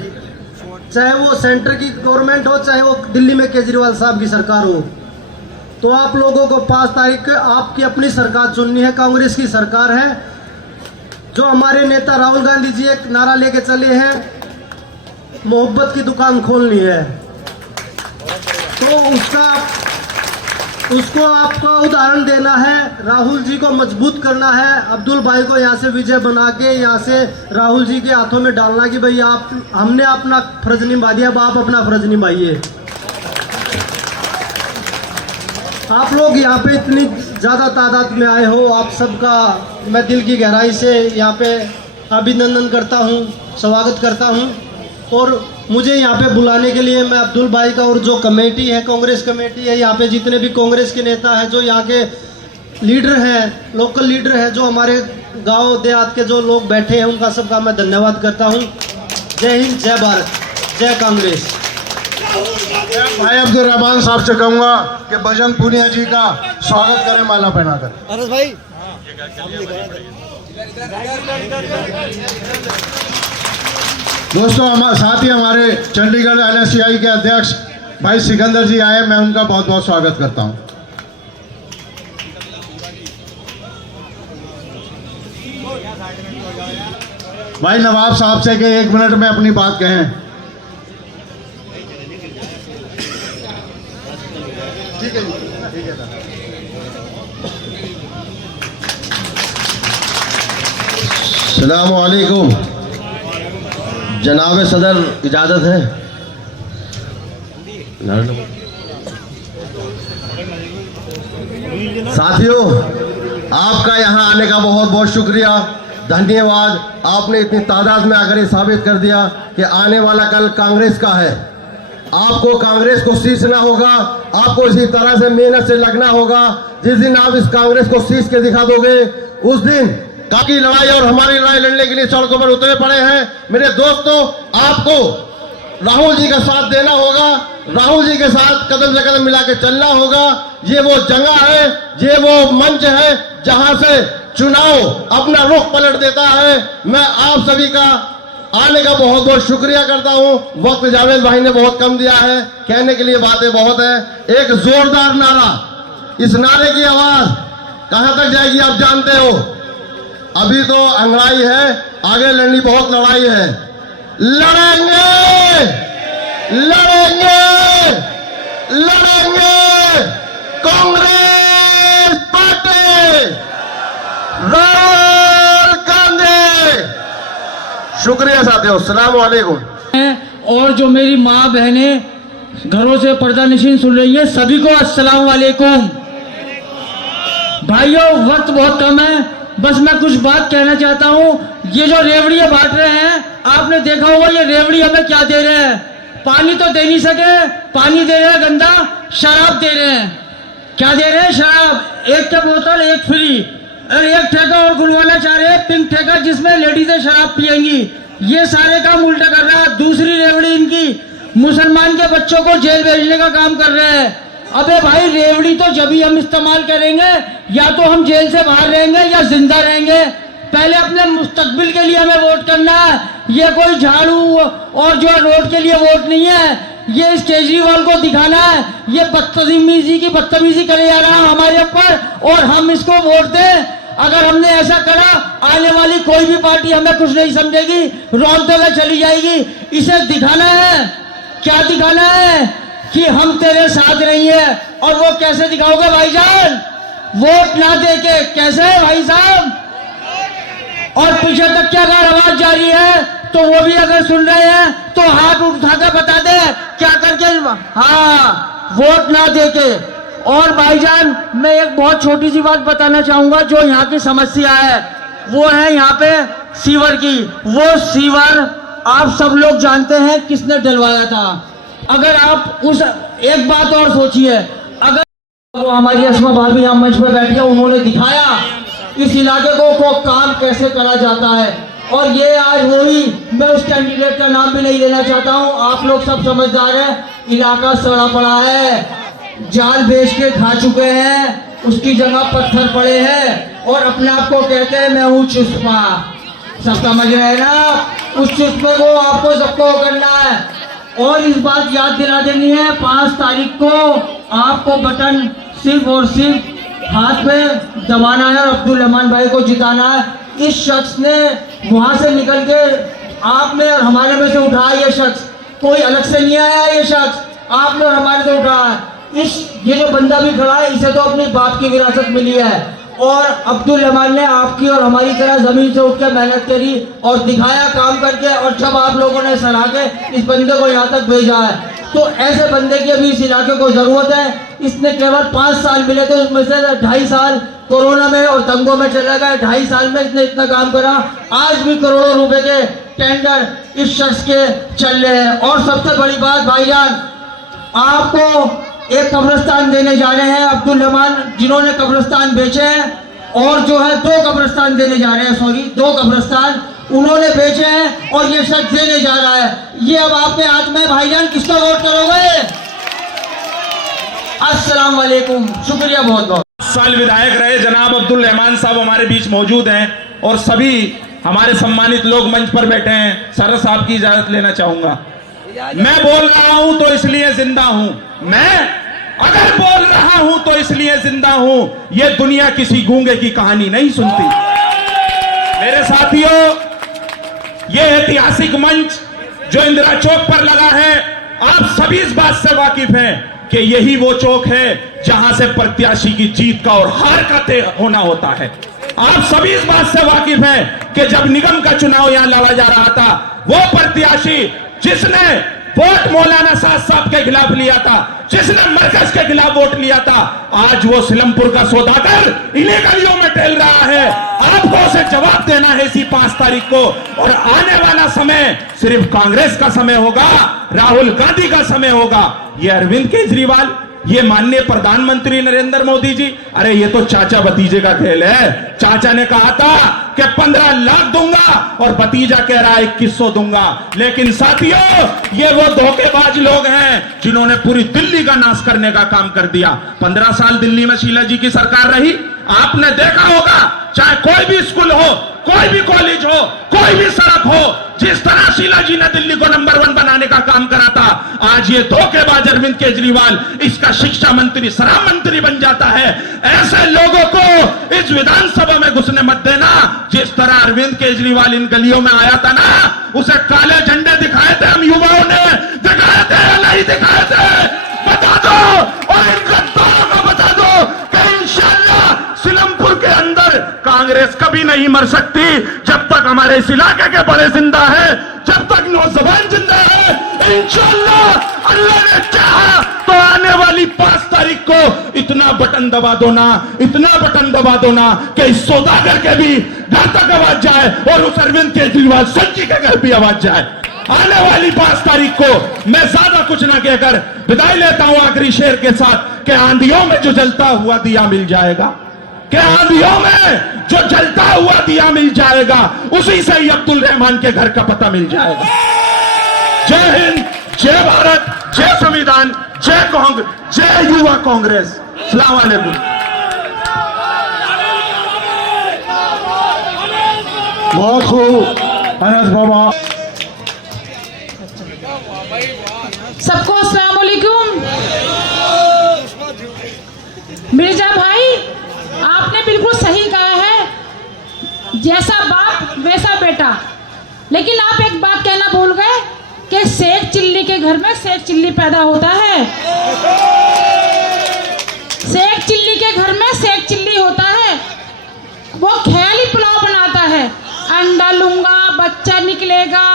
चाहे वो सेंटर की गवर्नमेंट हो, चाहे वो दिल्ली में केजरीवाल साहब की सरकार हो। तो आप लोगों को 5 तारीख को आपकी अपनी सरकार चुननी है, कांग्रेस की सरकार है। जो हमारे नेता राहुल गांधी जी एक नारा लेके चले हैं, मोहब्बत की दुकान खोलनी है, तो उसको आपको उदाहरण देना है, राहुल जी को मजबूत करना है, अब्दुल भाई को यहाँ से विजय बना के यहाँ से राहुल जी के हाथों में डालना कि भाई हमने अपना फर्ज निभा दिया, अब आप अपना फर्ज निभाइए। आप लोग यहाँ पे इतनी ज़्यादा तादाद में आए हो, आप सबका मैं दिल की गहराई से यहाँ पे अभिनंदन करता हूँ, स्वागत करता हूँ। और मुझे यहाँ पे बुलाने के लिए मैं अब्दुल भाई का और जो कमेटी है, कांग्रेस कमेटी है, यहाँ पे जितने भी कांग्रेस के नेता हैं, जो यहाँ के लीडर हैं, लोकल लीडर हैं, जो हमारे गांव देहात के जो लोग बैठे हैं, उनका सबका मैं धन्यवाद करता हूँ। जय हिंद, जय भारत, जय कांग्रेस। भाई अब्दुल रहमान साहब से कहूँगा कि बजरंग पूनिया जी का स्वागत करें माला पहनाकर। अरस भाई, दोस्तों, साथ ही हमारे चंडीगढ़ NSCI के अध्यक्ष भाई सिकंदर जी आए, मैं उनका बहुत बहुत स्वागत करता हूं। भाई नवाब साहब से कि 1 मिनट में अपनी बात कहें। ठीक है जी, ठीक है। अस्सलाम वालेकुम। जनाब सदर, इजाज़त है? साथियों, आपका यहाँ आने का बहुत बहुत शुक्रिया, धन्यवाद। आपने इतनी तादाद में आकर ये साबित कर दिया कि आने वाला कल कांग्रेस का है। आपको कांग्रेस को सींचना होगा, आपको इसी तरह से मेहनत से लगना होगा। जिस दिन आप इस कांग्रेस को सींच के दिखा दोगे, उस दिन काकी लड़ाई और हमारी लड़ाई लड़ने के लिए सड़कों पर उतरे पड़े हैं। मेरे दोस्तों, आपको राहुल जी का साथ देना होगा, राहुल जी के साथ कदम से कदम मिला के चलना होगा। ये वो जगह है, ये वो मंच है जहां से चुनाव अपना रुख पलट देता है। मैं आप सभी का आने का बहुत बहुत शुक्रिया करता हूं। वक्त जावेद भाई ने बहुत कम दिया है, कहने के लिए बातें बहुत है। एक जोरदार नारा, इस नारे की आवाज कहां तक जाएगी आप जानते हो। अभी तो अंगड़ाई है, आगे लड़नी बहुत लड़ाई है। लड़ेंगे, लड़ेंगे, लड़ेंगे। कांग्रेस पार्टी, राहुल गांधी। शुक्रिया साथियों, अस्सलाम वालेकुम। और जो मेरी माँ बहनें घरों से पर्दा नशीन सुन रही है, सभी को अस्सलाम वालेकुम। भाइयों वक्त बहुत कम है, बस मैं कुछ बात कहना चाहता हूँ। ये जो रेवड़ियाँ बांट रहे हैं, आपने देखा होगा ये रेवड़ी हमें क्या दे रहे हैं। पानी तो दे नहीं सके, पानी दे रहे हैं गंदा, शराब दे रहे हैं। क्या दे रहे हैं? शराब। एक का बोतल एक फ्री, और एक ठेका और खुलवाना चाह रहे हैं, पिंक ठेका, जिसमें लेडीजें शराब पियेंगी। ये सारे काम उल्टा कर रहा है। दूसरी रेवड़ी इनकी मुसलमान के बच्चों को जेल भेजने का काम कर रहे हैं। अबे भाई, रेवड़ी तो जब ही हम इस्तेमाल करेंगे या तो हम जेल से बाहर रहेंगे या जिंदा रहेंगे। पहले अपने मुस्तकबिल के लिए हमें वोट करना है। ये कोई झाड़ू और जो रोड के लिए वोट नहीं है। ये इस केजरीवाल को दिखाना है ये बदतमीजी करे जा रहा है हमारे ऊपर, और हम इसको वोट दें। अगर हमने ऐसा करा, आने वाली कोई भी पार्टी हमें कुछ नहीं समझेगी, रोकते हुए चली जाएगी। इसे दिखाना है, क्या दिखाना है कि हम तेरे साथ नहीं है। और वो कैसे दिखाओगे भाईजान? वोट ना देके। कैसे भाई साहब? और पीछे तक क्या अगर आवाज जा रही है तो वो भी अगर सुन रहे हैं तो हाथ उठाकर बता दे क्या करके। हाँ, वोट ना देके। और भाईजान, मैं एक बहुत छोटी सी बात बताना चाहूंगा। जो यहाँ की समस्या है वो है यहाँ पे सीवर की। वो सीवर आप सब लोग जानते हैं किसने डलवाया था। अगर आप उस एक बात और सोचिए, अगर वो हमारी अस्मा भाभी यहाँ मंच पर बैठी है, उन्होंने दिखाया इस इलाके को काम कैसे करा जाता है। और ये आज वही, मैं उस कैंडिडेट का नाम भी नहीं लेना चाहता हूँ, आप लोग सब समझदार हैं। इलाका सड़ा पड़ा है, जाल बेच के खा चुके हैं, उसकी जगह पत्थर पड़े हैं, और अपने आप को कहते हैं मैं हूँ चुस्पा। सब समझ रहे हैं ना? उस चुस्पे को आपको सबको करना है। और इस बात याद दिला देनी है, 5 तारीख को आपको बटन सिर्फ और सिर्फ हाथ पे दबाना है और अब्दुल रहमान भाई को जिताना है। इस शख्स ने वहां से निकल के आपने और हमारे में से उठाया। ये शख्स कोई अलग से नहीं आया, ये शख्स आपने और हमारे से उठाया। ये जो बंदा भी खड़ा है, इसे तो अपनी बाप की विरासत मिली है। और अब्दुल रहमान ने आपकी और हमारी तरह जमीन से उठ कर मेहनत करी और दिखाया काम करके, और जब आप लोगों ने सराह के इस बंदे को यहाँ तक भेजा है, तो ऐसे बंदे की अभी इस इलाके को जरूरत है। इसने केवल 5 साल मिले थे, उसमें से 2.5 साल कोरोना में और दंगों में चले गए। 2.5 साल में इसने इतना काम करा। आज भी करोड़ों रुपए के टेंडर इस शख्स के चल रहे हैं। और सबसे बड़ी बात भाईजान, आपको एक कब्रिस्तान देने जा रहे हैं अब्दुल रहमान, जिन्होंने कब्रिस्तान बेचे हैं, और जो है 2 कब्रिस्तान देने जा रहे हैं, 2 कब्रिस्तान उन्होंने बेचे हैं और ये शख्स देने जा रहा है। ये अब आपके हाथ में भाईजान, किसको वोट करोगे? अस्सलाम वालेकुम, शुक्रिया बहुत बहुत। साल विधायक रहे जनाब अब्दुल रहमान साहब हमारे बीच मौजूद हैं, और सभी हमारे सम्मानित लोग मंच पर बैठे हैं। सर साहब की इजाजत लेना चाहूंगा। मैं बोल रहा हूं तो इसलिए जिंदा हूं, मैं अगर बोल रहा हूं तो इसलिए जिंदा हूं। ये दुनिया किसी गूंगे की कहानी नहीं सुनती। मेरे साथियों, ये ऐतिहासिक मंच जो इंदिरा चौक पर लगा है, आप सभी इस बात से वाकिफ हैं कि यही वो चौक है जहां से प्रत्याशी की जीत का और हार का तय होना होता है। आप सभी इस बात से वाकिफ हैं कि जब निगम का चुनाव यहां लड़ा जा रहा था, वो प्रत्याशी जिसने वोट मौलाना साहब के खिलाफ लिया था, जिसने मरकज के खिलाफ वोट लिया था, आज वो सिलमपुर का सौदागर इन्हीं गलियों में टहल रहा है। आपको उसे जवाब देना है इसी 5 तारीख को। और आने वाला समय सिर्फ कांग्रेस का समय होगा, राहुल गांधी का समय होगा। ये अरविंद केजरीवाल, ये माननीय प्रधानमंत्री नरेंद्र मोदी जी, अरे ये तो चाचा भतीजे का खेल है। चाचा ने कहा था कि 15 लाख दूंगा और भतीजा कह रहा है 2100 दूंगा। लेकिन साथियों, ये वो धोखेबाज लोग हैं जिन्होंने पूरी दिल्ली का नाश करने का काम कर दिया। 15 साल दिल्ली में शीला जी की सरकार रही, आपने देखा होगा, चाहे कोई भी स्कूल हो, कोई भी कॉलेज हो, कोई भी सड़क हो, जिस तरह शीला जी ने दिल्ली को नंबर 1 बनाने का काम करा था, आज ये धोखेबाज अरविंद केजरीवाल इसका शिक्षा मंत्री, श्रम मंत्री बन जाता है। ऐसे लोगों को इस विधानसभा में घुसने मत देना। जिस तरह अरविंद केजरीवाल इन गलियों में आया था ना, उसे काले झंडे दिखाए थे हम युवाओं ने, दिखाए थे या नहीं दिखाए थे? बता दो, और इन गद्दारों को बता दो कि इंशाअल्लाह सिलमपुर के अंदर कांग्रेस कभी नहीं मर सकती जब तक हमारे इस इलाके के बड़े जिंदा है, जब तक नौजवान जिंदा है। इंशाअल्लाह अल्लाह ने चाहा तो आने वाली 5 तारीख तारीख को इतना बटन दबा दो ना, इतना बटन दबा दो ना कि इस सौदागर के भी घर तक आवाज जाए और उस अरविंद केजरीवाल संजी के घर भी आवाज जाए। आने वाली 5 तारीख को मैं ज्यादा कुछ ना कहकर विदाई लेता हूं आखिरी शेर के साथ कि आंधियों में जो जलता हुआ दिया मिल जाएगा, कि आंधियों में जो जलता हुआ दिया मिल जाएगा, उसी से ही अब्दुल रहमान के घर का पता मिल जाएगा। जय हिंद, जय भारत, जय संविधान, जय कांग्रेस, जय युवा कांग्रेस। अस्सलाम वालेकुम। बहुत खूब अनस बाबा। सबको अस्सलाम वालेकुम। मिर्जा भाई, आपने बिल्कुल सही कहा है, जैसा बाप वैसा बेटा। लेकिन आप एक बात कहना भूल गए कि शेख चिल्ली के घर में शेख चिल्ली पैदा होता है। शेख चिल्ली के घर में शेख चिल्ली होता है। वो ख्याली पुलाव बनाता है, अंडा लूंगा, बच्चा निकलेगा,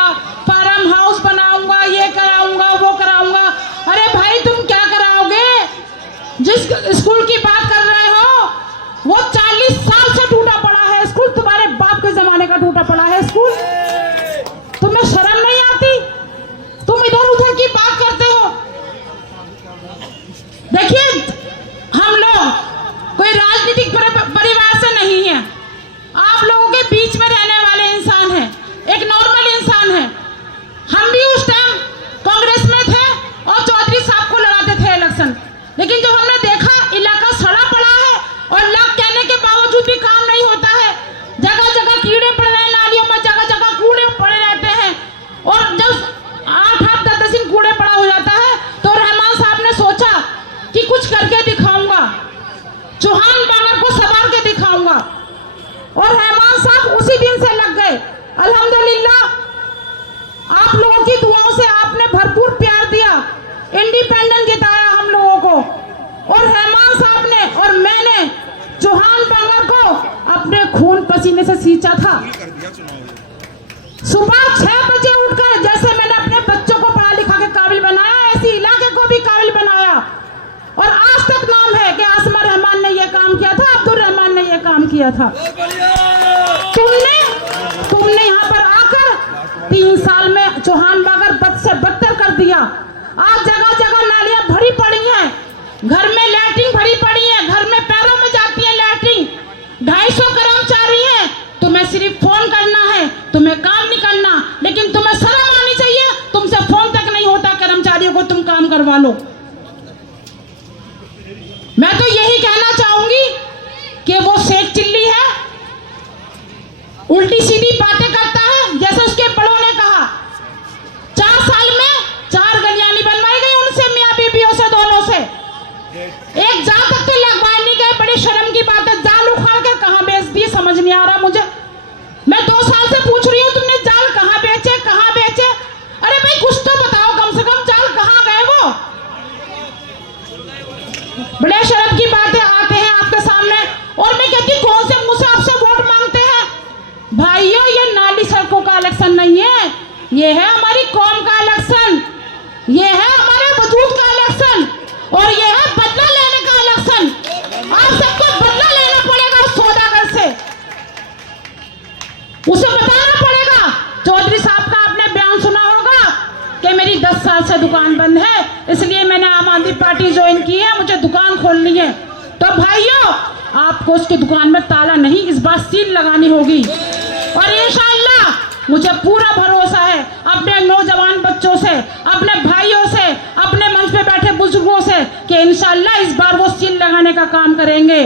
फार्म हाउस बनाऊंगा, ये कराऊंगा, वो कराऊंगा। अरे भाई, तुम क्या कराओगे? जिस स्कूल की बात कर रहे हो वो 40 साल से टूटा पड़ा है स्कूल। तुम्हारे बाप के जमाने का टूटा पड़ा है स्कूल। तुम्हें शर्म नहीं आती? तुम इधर उधर की बात करते हो। देखिए, हम लोग कोई राजनीतिक परिवार से नहीं है। आप लोगों के बीच में रहने वाले इंसान हैं, एक नॉर्मल इंसान है। हम भी उस टाइम कांग्रेस में थे और चौधरी साहब को लड़ाते थे इलेक्शन। लेकिन जब हमने देखा इलाका सड़ा पड़ा है और लाख कहने के बावजूद भी काम नहीं होता है, जगह जगह कीड़े पड़ रहे हैं, नालियों में जगह जगह कूड़े पड़े रहते हैं, और जब 8-8, 10-10 दिन कूड़े पड़ा हो जाता है तो रहमान साहब ने सोचा कि कुछ करके दिखाऊंगा, चौहान बांगर को संभाल के दिखाऊंगा। और रहमान साहब उसी दिन से लग गए। अल्हम्दुलिल्लाह, आप लोगों की दुआओं से आपने भरपूर प्यार दिया, इंडिपेंडेंट जिताया हम लोगों को। और रहमान साहब ने और मैंने चौहान बांगर को अपने खून पसीने से सींचा था। सुबह 6 बजे उठकर जैसे मैंने अपने बच्चों को पढ़ा लिखा के काबिल बनाया, ऐसी इलाके को भी काबिल बनाया। और आज तक नाम है कि आसमा रहमान ने यह काम किया था, अब्दुल रहमान ने यह काम किया था। तुमने यहाँ पर आकर 3 साल में चौहान बागर बद से बदतर कर दिया। आज जगह जगह नालियां भरी पड़ी हैं, घर में लैट्रिन भरी पड़ी है, घर में पैरों में जाती है लैट्रिन। 250 कर्मचारी हैं, तुम्हें सिर्फ फोन करना है, तुम्हें काम नहीं करना। लेकिन तुम्हें शर्म आनी चाहिए, तुमसे फोन तक नहीं होता, कर्मचारियों को तुम काम करवा लो। मैं तो यही कहना चाहूंगी कि वो शेख चिल्ली है, उल्टी सीधी बातें करता है। जैसे उसके बड़ों ने कहा, 4 साल में 4 गलियां नहीं बनवाई गई उनसे, मियां बीबियों से, दोनों से। एक जाल तक तो लगवाए नहीं गए। बड़ी शर्म की बात है, जाल उखाड़ के कहां बेच दिए समझ नहीं आ रहा मुझे। मैं 2 साल से पूछ रही हूँ, तुमने जाल कहां बेचे, कहां बेचे? अरे भाई, कुछ तो बताओ, कम से कम जाल कहां गए वो? बड़े शर्म की बातें आते हैं आपके सामने। और मैं कहती, कौन से मुझसे आपसे वोट मांगते हैं? भाइयों, ये नाली सड़कों का इलेक्शन नहीं है, ये है हमारी कौम का इलेक्शन, ये है हमारे वजूद का इलेक्शन, और ये है बदला लेने का इलेक्शन। आप सबको बदला लेना पड़ेगा सौदागर से, उसे बताना पड़ेगा। चौधरी साहब का आपने बयान सुना होगा कि मेरी 10 साल से दुकान बंद है, इसलिए मैंने आम आदमी पार्टी ज्वाइन की है, मुझे दुकान खोलनी है। तो भाइयों, आपको उसकी दुकान में ताला नहीं, इस बार सील लगानी होगी। और इंशाअल्लाह मुझे पूरा भरोसा है अपने नौजवान बच्चों से, अपने भाइयों से, अपने मंच पे बैठे बुजुर्गों से कि इंशाअल्लाह इस बार वो सील लगाने का काम करेंगे।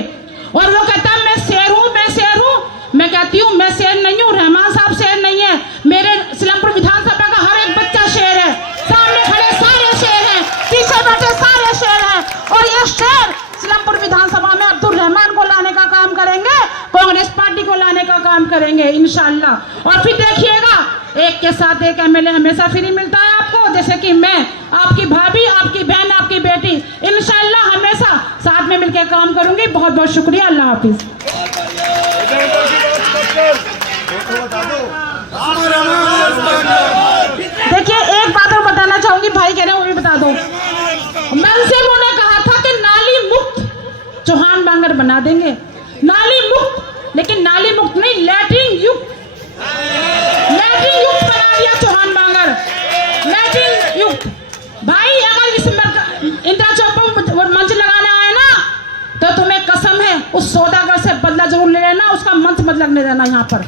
और वो कहता है मैं शेर हूँ, मैं शेर हूँ। मैं कहती हूँ मैं शेर नहीं हूँ, रहमान साहब शेर नहीं है। मेरे सिलमपुर विधानसभा का हर एक बच्चा शेर है, सामने खड़े सारे शेर हैं, पीछे बैठे सारे शेर हैं। और ये शेर सिलमपुर विधानसभा में अब्दुल रहमान को लाने का काम करेंगे, कांग्रेस पार्टी को लाने का काम करेंगे इंशाअल्लाह। और फिर देखिएगा, एक के साथ एक एमएलए हमेशा फ्री मिलता है आपको, जैसे कि मैं, आपकी भाभी, आपकी बहन, आपकी बेटी, इंशाअल्लाह हमेशा साथ में मिलकर काम करूंगी। बहुत बहुत शुक्रिया, अल्लाह हाफिज। देखिए, एक बात और बताना चाहूंगी, भाई कह रहे हैं वो भी बता दो। मनसे उन्होंने कहा था कि नाली बांगर बना देंगे, नाली मुक्त, लेकिन नाली मुक्त नहीं, लैट्रिन युक्त बना दिया चौहान बांगर, लैट्रिन युक्त। भाई अगर इस इंदिरा चौक पर मंच लगाने आए ना, तो तुम्हें कसम है उस सौदागर से बदला जरूर ले लेना, उसका मंच मत लगने देना यहाँ पर,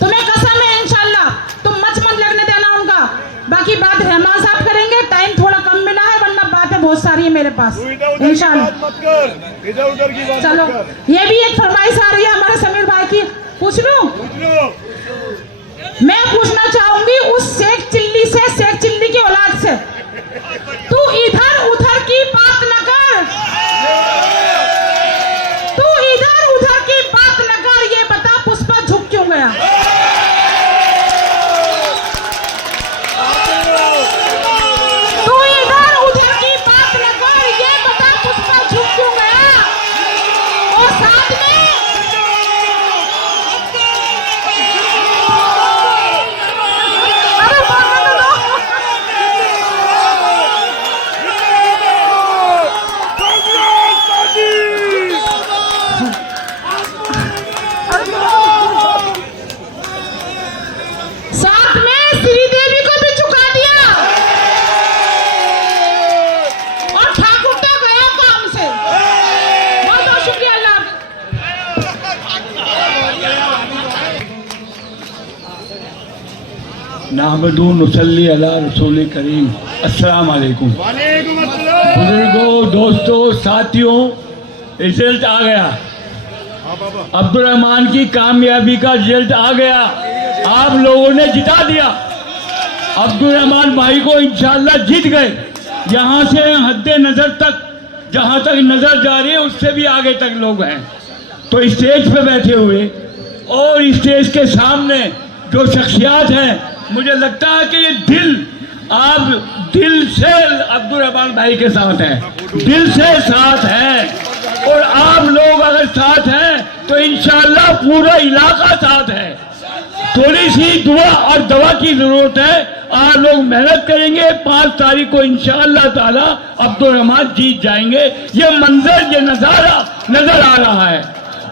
तुम्हें कसम है इंशाल्लाह, तुम मंच मत लगने देना उनका। बाकी बात रहमान साहब करेंगे, टाइम थोड़ा कम मिला है, वरना बातें बहुत सारी है मेरे पास इंशाल्लाह। इधर उधर की बात चलो, मत कर। ये भी एक फरमाइश आ रही है हमारे समीर भाई की, पूछ लूं? मैं पूछना चाहूंगी उस शेख चिल्ली से, शेख चिल्ली की औलाद से, तू इधर उधर की बात न कर, तू इधर उधर की बात न कर, ये बता पुष्पा झुक क्यों गया? तू इधर उधर की बात न कर, ये बता पुष्पा झुक क्यों गया? और साथ में अरे बोलने तो दो। कांग्रेस पार्टी साथ में श्रीदेवी को भी चुका दिया और ठाकुर तो गया काम से। बहुत बहुत शुक्रिया अल्लाह। नामदू नसल्ली अला रसूल करीम। अस्सलाम वालेकुम। वालेकुम अस्सलाम। बुजुर्गों, दोस्तों, साथियों, रिजल्ट आ गया, अब्दुल रहमान की कामयाबी का रिजल्ट आ गया, आप लोगों ने जिता दिया। अब्दुल रहमान भाई को इंशाल्लाह जीत गए, यहाँ से हद्दे नज़र तक, जहाँ तक नज़र जा रही है उससे भी आगे तक लोग हैं। तो स्टेज पे बैठे हुए और स्टेज के सामने जो शख्सियात हैं, मुझे लगता है कि ये आप दिल से अब्दुल रहमान भाई के साथ हैं, दिल से साथ हैं, और आप लोग अगर साथ हैं तो इंशाल्लाह पूरा इलाका साथ है। थोड़ी सी दुआ और दवा की जरूरत है, आप लोग मेहनत करेंगे, 5 तारीख को इंशाअल्लाह ताला अब्दुल रहमान जीत जाएंगे। ये मंजर, ये नजारा नजर आ रहा है,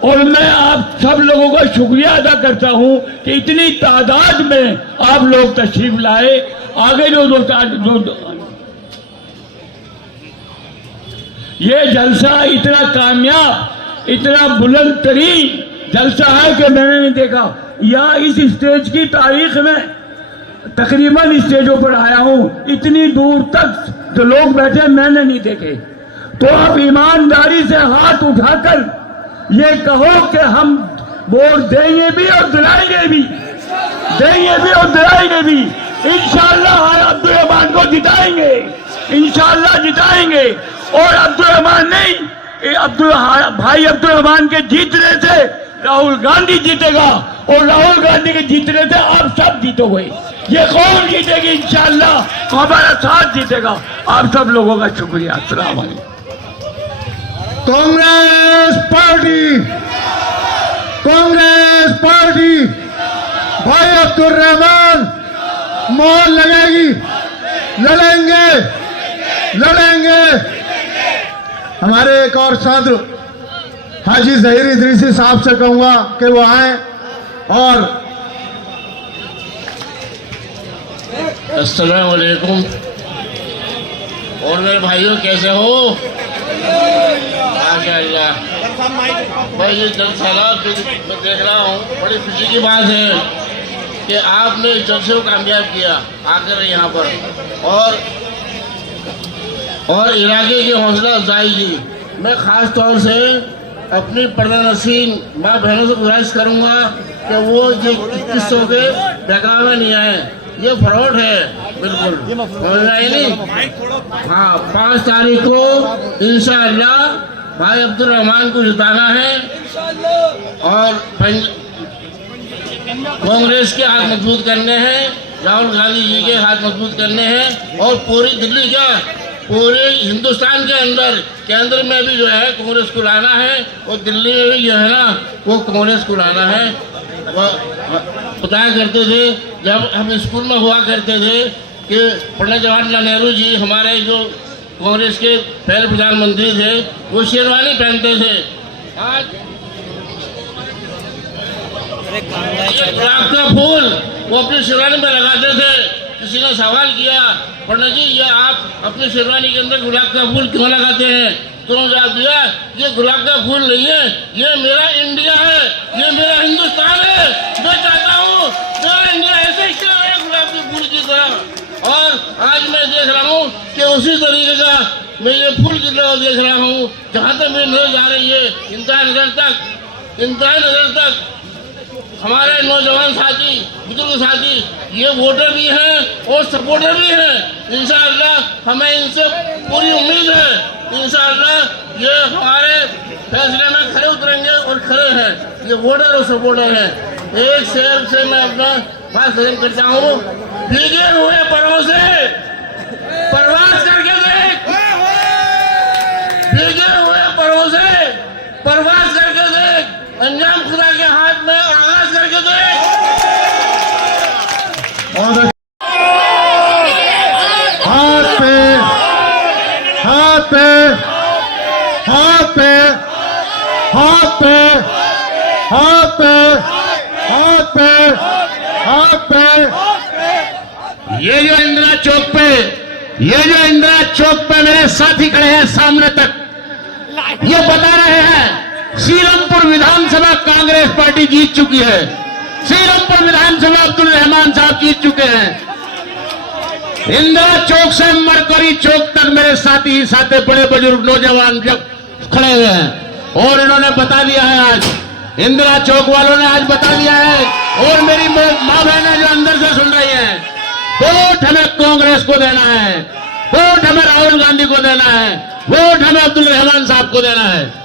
और मैं आप सब लोगों का शुक्रिया अदा करता हूं कि इतनी तादाद में आप लोग तशरीफ लाए। आगे ये जलसा इतना कामयाब, इतना बुलंद तरीन जलसा है कि मैंने नहीं देखा। यहाँ इस स्टेज की तारीख में तकरीबन स्टेजों पर आया हूँ, इतनी दूर तक जो लोग बैठे मैंने नहीं देखे। तो आप ईमानदारी से हाथ उठाकर ये कहो कि हम वोट देंगे भी और दिलाएंगे भी, देंगे भी और दिलाएंगे भी। इंशाअल्लाह अब्दुल रहमान को जिताएंगे, इंशाअल्लाह जिताएंगे। और अब्दुल रहमान नहीं, भाई अब्दुल रहमान के जीतने से राहुल गांधी जीतेगा, और राहुल गांधी के जीतने से आप सब जीतोगे। ये कौन जीतेगी? इंशाअल्लाह हमारा साथ जीतेगा। आप सब लोगों का शुक्रिया। अस्सलाम वालेकुम। कांग्रेस पार्टी, कांग्रेस पार्टी, भाई अब्दुल रहमान मोहर लगेगी, लड़ेंगे, लड़ेंगे। हमारे एक और सदर हाजी जहीर इदरीसी साहब से कहूंगा कि वो आए। और अस्सलाम वालेकुम। और मेरे भाइयों कैसे हो? माशाअल्लाह। भाई ये जलसा मैं देख रहा हूँ, बड़ी खुशी की बात है कि आपने इस जलसे को कामयाब किया आकर यहाँ पर, और इलाके की हौसला अफजाई की। मैं ख़ास तौर से अपनी पर्दानशीन माँ बहनों से गुजारिश करूँगा कि वो ये 2100 के बहकावे में नहीं आए, ये फ्रॉड है बिल्कुल, समझ में आई नहीं? हाँ, 5 तारीख को इंशाअल्लाह भाई अब्दुल रहमान को जिताना है, और कांग्रेस के हाथ मजबूत करने हैं, राहुल गांधी जी के हाथ मजबूत करने हैं, और पूरी दिल्ली क्या, पूरे हिंदुस्तान के अंदर केंद्र में भी जो है कांग्रेस को लाना है, और दिल्ली में भी जो है ना वो कांग्रेस को लाना है। वो बताया करते थे जब हम स्कूल में हुआ करते थे कि पंडित जवाहरलाल नेहरू जी हमारे जो कांग्रेस के पहले प्रधानमंत्री थे, वो शेरवानी पहनते थे, आज गुलाब का फूल वो अपनी शेरवानी में लगाते थे। किसी ने सवाल किया, पंडित जी ये आप अपनी शेरवानी के अंदर गुलाब का फूल क्यों लगाते हैं? तो उन्होंने जवाब दिया, ये गुलाब का फूल नहीं है, ये मेरा इंडिया है, ये मेरा हिंदुस्तान है। मैं चाहता हूँ मेरा इंडिया ऐसे ही क्यों है गुलाब के फूल की तरह। और आज मैं देख रहा हूँ कि उसी तरीके का मैं ये फूल की तरह देख रहा हूँ। जहाँ तक मेरी नजर जा रही है, इंतहा नजर तक हमारे नौजवान साथी, बुजुर्ग साथी, ये वोटर भी हैं और सपोर्टर भी हैं। इंशाअल्लाह हमें इनसे पूरी उम्मीद है, इंशाअल्लाह ये हमारे फैसले में खड़े उतरेंगे और खड़े हैं। ये वोटर और सपोर्टर हैं। एक शेर से मैं अपना बात खत्म करता हूँ। भीगे हुए परों से प्रवास करके देख, भीगे हुए परों से प्रवास करके देख, अंजाम खुदा के हाथ में आगाज करके देख। हाथ पे हाथ पे हाथ पे हाथ पे हाथ पे हाथ पे हाथ पे। ये जो इंदिरा चौक पे मेरे साथी खड़े हैं सामने तक, ये बता रहे हैं श्रीरामपुर विधानसभा कांग्रेस पार्टी जीत चुकी है। श्रीरामपुर विधानसभा अब्दुल रहमान साहब जीत चुके हैं। इंदिरा चौक से मरकरी चौक तक मेरे साथी साथे बड़े बुजुर्ग नौजवान खड़े हुए हैं और इन्होंने बता दिया है, आज इंदिरा चौक वालों ने आज बता दिया है। और मेरी माँ बहनें जो अंदर से सुन रही हैं, वोट हमें कांग्रेस को देना है, वोट हमें राहुल गांधी को देना है, वोट हमें अब्दुल रहमान साहब को देना है।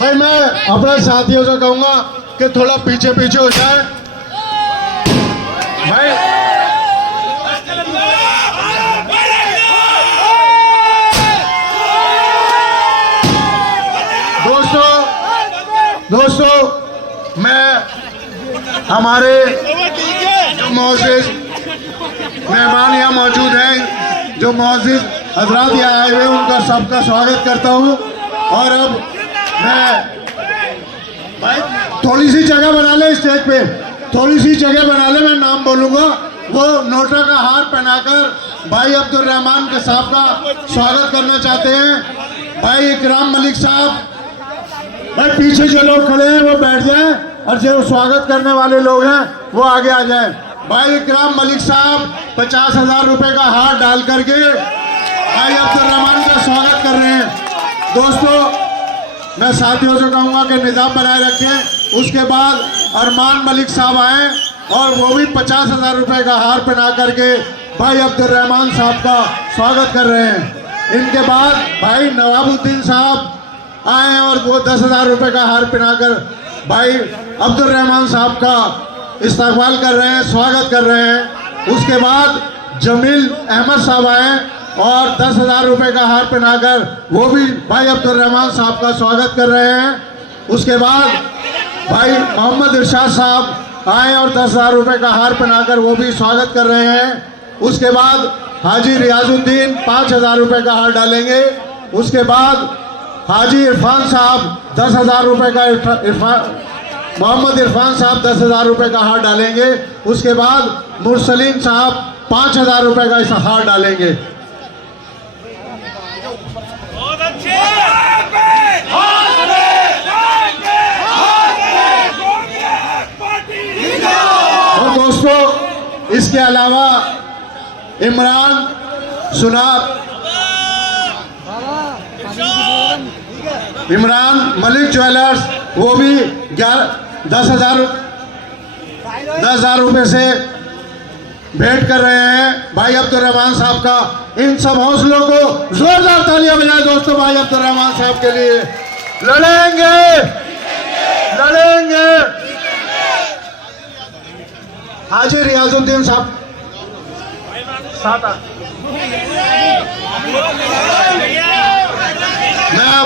भाई मैं अपने साथियों से कहूंगा कि थोड़ा पीछे पीछे हो जाए। भाई दोस्तों मैं हमारे जो मोअज़्ज़िज़ मेहमान यहाँ मौजूद हैं, जो मोअज़्ज़िज़ हज़रात यहाँ आए हुए, उनका सबका स्वागत करता हूँ। और अब मैं भाई थोड़ी सी जगह बना ले स्टेज पे, थोड़ी सी जगह बना ले, मैं नाम बोलूँगा, वो नोटा का हार पहनाकर भाई अब्दुल रहमान के साहब का स्वागत करना चाहते हैं। भाई इकराम मलिक साहब, भाई पीछे जो लोग खड़े हैं वो बैठ जाएं और जो स्वागत करने वाले लोग हैं वो आगे आ जाएं। भाई इकराम मलिक साहब 50,000 रुपए का हार डाल करके भाई अब्दुल रहमान का स्वागत कर रहे हैं। दोस्तों मैं साथियों से कहूँगा कि निज़ाम बनाए रखें। उसके बाद अरमान मलिक साहब आए और वो भी 50,000 रुपए का हार पहना करके भाई अब्दुल रहमान साहब का स्वागत कर रहे हैं। इनके बाद भाई नवाबुद्दीन साहब आए और वो 10,000 रुपए का हार पहनाकर भाई अब्दुल रहमान साहब का इस्तकबाल कर रहे हैं, स्वागत कर रहे हैं। उसके बाद जमील अहमद साहब आए और 10,000 रुपए का हार पहनाकर वो भी भाई अब्दुल रहमान साहब का स्वागत कर रहे हैं। उसके बाद भाई मोहम्मद इरशाद साहब आए और 10,000 रुपए का हार पहनाकर वो भी स्वागत कर रहे हैं। उसके बाद हाजी रियाजुद्दीन 5,000 रुपए का हार डालेंगे। उसके बाद हाजी इरफान साहब 10,000 रुपए का मोहम्मद इरफान साहब 10,000 रुपए का हार डालेंगे। उसके बाद मुरसलीन साहब 5,000 रुपए का इस हार डालेंगे। और दोस्तों इसके अलावा इमरान सुनाब, इमरान मलिक ज्वेलर्स, वो भी 10,000 रुपए से भेंट कर रहे हैं भाई अब्दुल रहमान साहब का। इन सब हौसलों को जोरदार तालियां बजाएं दोस्तों भाई अब्दुल रहमान साहब के लिए। लड़ेंगे लड़ेंगे। हाजी रियाजुद्दीन साहब साथ आ। मैं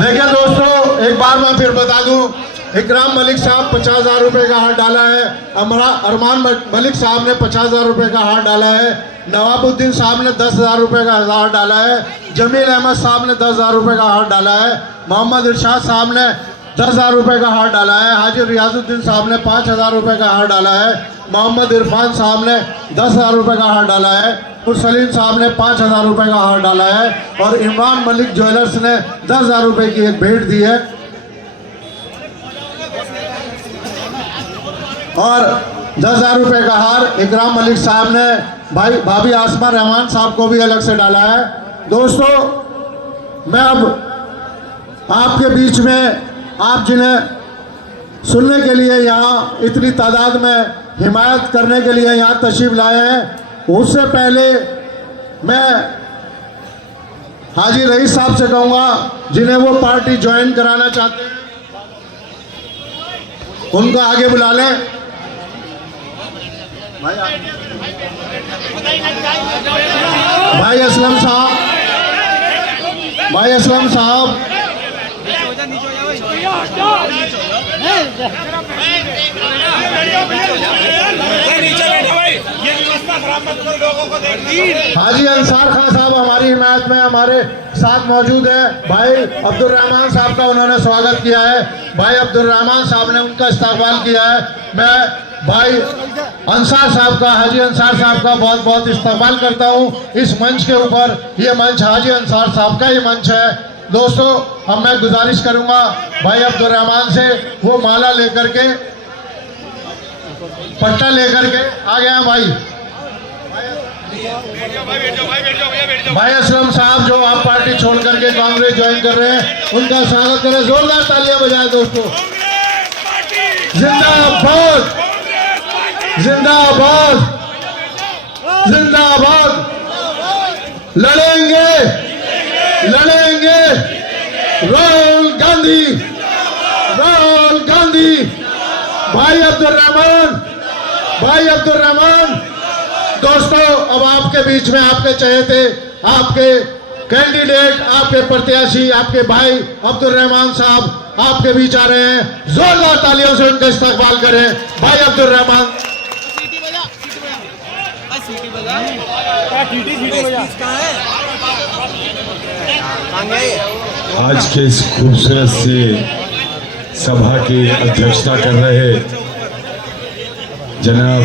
देखिए दोस्तों एक बार मैं फिर बता दूं इकराम मलिक साहब 50,000 रुपए का हाथ डाला है। अरमान मलिक साहब ने 50,000 रुपए का हाथ डाला है। नवाबुद्दीन साहब ने 10,000 रुपए का हाथ डाला है। जमील अहमद साहब ने 10,000 रुपए का हाथ डाला है। मोहम्मद इरशाद साहब ने 10,000 रुपए का हाथ डाला है। हाजी रियाजुद्दीन साहब ने 5,000 रुपए का हाथ डाला है। मोहम्मद इरफान साहब ने 10,000 रुपए का हाथ डाला है। और सलीम साहब ने 5,000 रुपए का हाथ डाला है। और इमरान मलिक ज्वेलर्स ने 10,000 रुपए की एक भेंट दी है। और 10,000 रुपए का हार इकराम मलिक साहब ने भाभी आसमा रहमान साहब को भी अलग से डाला है। दोस्तों, मैं अब आपके बीच में, आप जिन्हें सुनने के लिए यहाँ इतनी तादाद में हिमायत करने के लिए यहाँ तशरीफ लाए हैं, उससे पहले मैं हाजी रईस साहब से कहूँगा, जिन्हें वो पार्टी ज्वाइन कराना चाहते हैं, उनको आगे बुला लें। भाई असलम साहब, भाई असलम साहब, हाजी अंसार खान साहब हमारी हिमायत में हमारे साथ मौजूद है। भाई अब्दुल रहमान साहब का उन्होंने स्वागत किया है। भाई अब्दुल रहमान साहब ने उनका इस्तकबाल किया है। मैं भाई अंसार साहब का, हाजी अंसार साहब का बहुत बहुत इस्तकबाल करता हूँ इस मंच के ऊपर। ये मंच हाजी अंसार साहब का ही मंच है। दोस्तों, अब मैं गुजारिश करूंगा भाई अब्दुल रहमान से, वो माला लेकर के, पट्टा लेकर के आ गया। भाई असलम साहब जो आप पार्टी छोड़ करके कांग्रेस ज्वाइन कर रहे हैं, उनका स्वागत करें। जोरदार तालियां बजाएं दोस्तों। जिंदाबाद, जिंदाबाद, जिंदाबाद। लड़ेंगे, लड़ेंगे। राहुल गांधी, राहुल गांधी। भाई अब्दुल रहमान, भाई अब्दुल रहमान। दोस्तों, अब आपके बीच में आपके चहेते, आपके कैंडिडेट, आपके प्रत्याशी, आपके भाई अब्दुल रहमान साहब आपके बीच आ रहे हैं। जोरदार तालियों से उनका इस्तकबाल करें। भाई अब्दुल रहमान। आज के इस खूबसूरत से सभा की अध्यक्षता कर रहे जनाब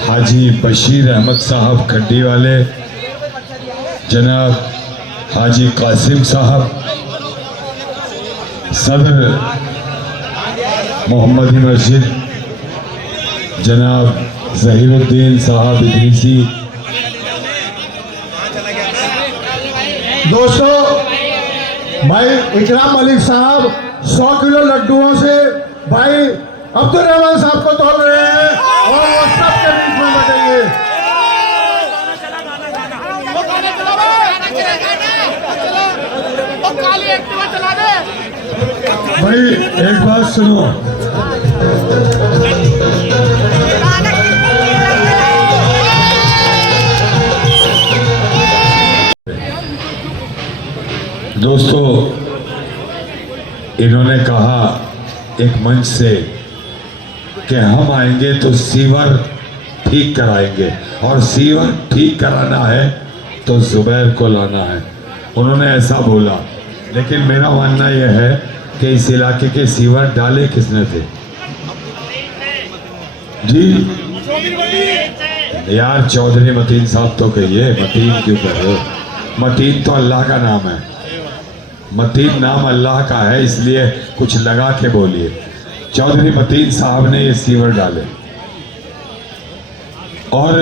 हाजी बशीर अहमद साहब खड्डी वाले, जनाब हाजी कासिम साहब, सदर मोहम्मदी मस्जिद जनाब जहीरुद्दीन साहब इदरीसी। दोस्तों, भाई इकराम मलिक साहब 100 किलो लड्डुओं से भाई अब्दुल रहमान साहब को तोड़ रहे हैं और वो सबके बीच में बटेंगे। भाई एक बात सुनो, दोस्तों, इन्होंने कहा एक मंच से कि हम आएंगे तो सीवर ठीक कराएंगे, और सीवर ठीक कराना है तो जुबैर को लाना है। उन्होंने ऐसा बोला, लेकिन मेरा मानना यह है कि इस इलाके के सीवर डाले किसने थे? जी यार, चौधरी मतीन साहब तो कहिए, मतीन क्यों कर रहे हो? मतीन तो अल्लाह का नाम है, मतीन नाम अल्लाह का है, इसलिए कुछ लगा के बोलिए। चौधरी मतीन साहब ने ये सीवर डाले और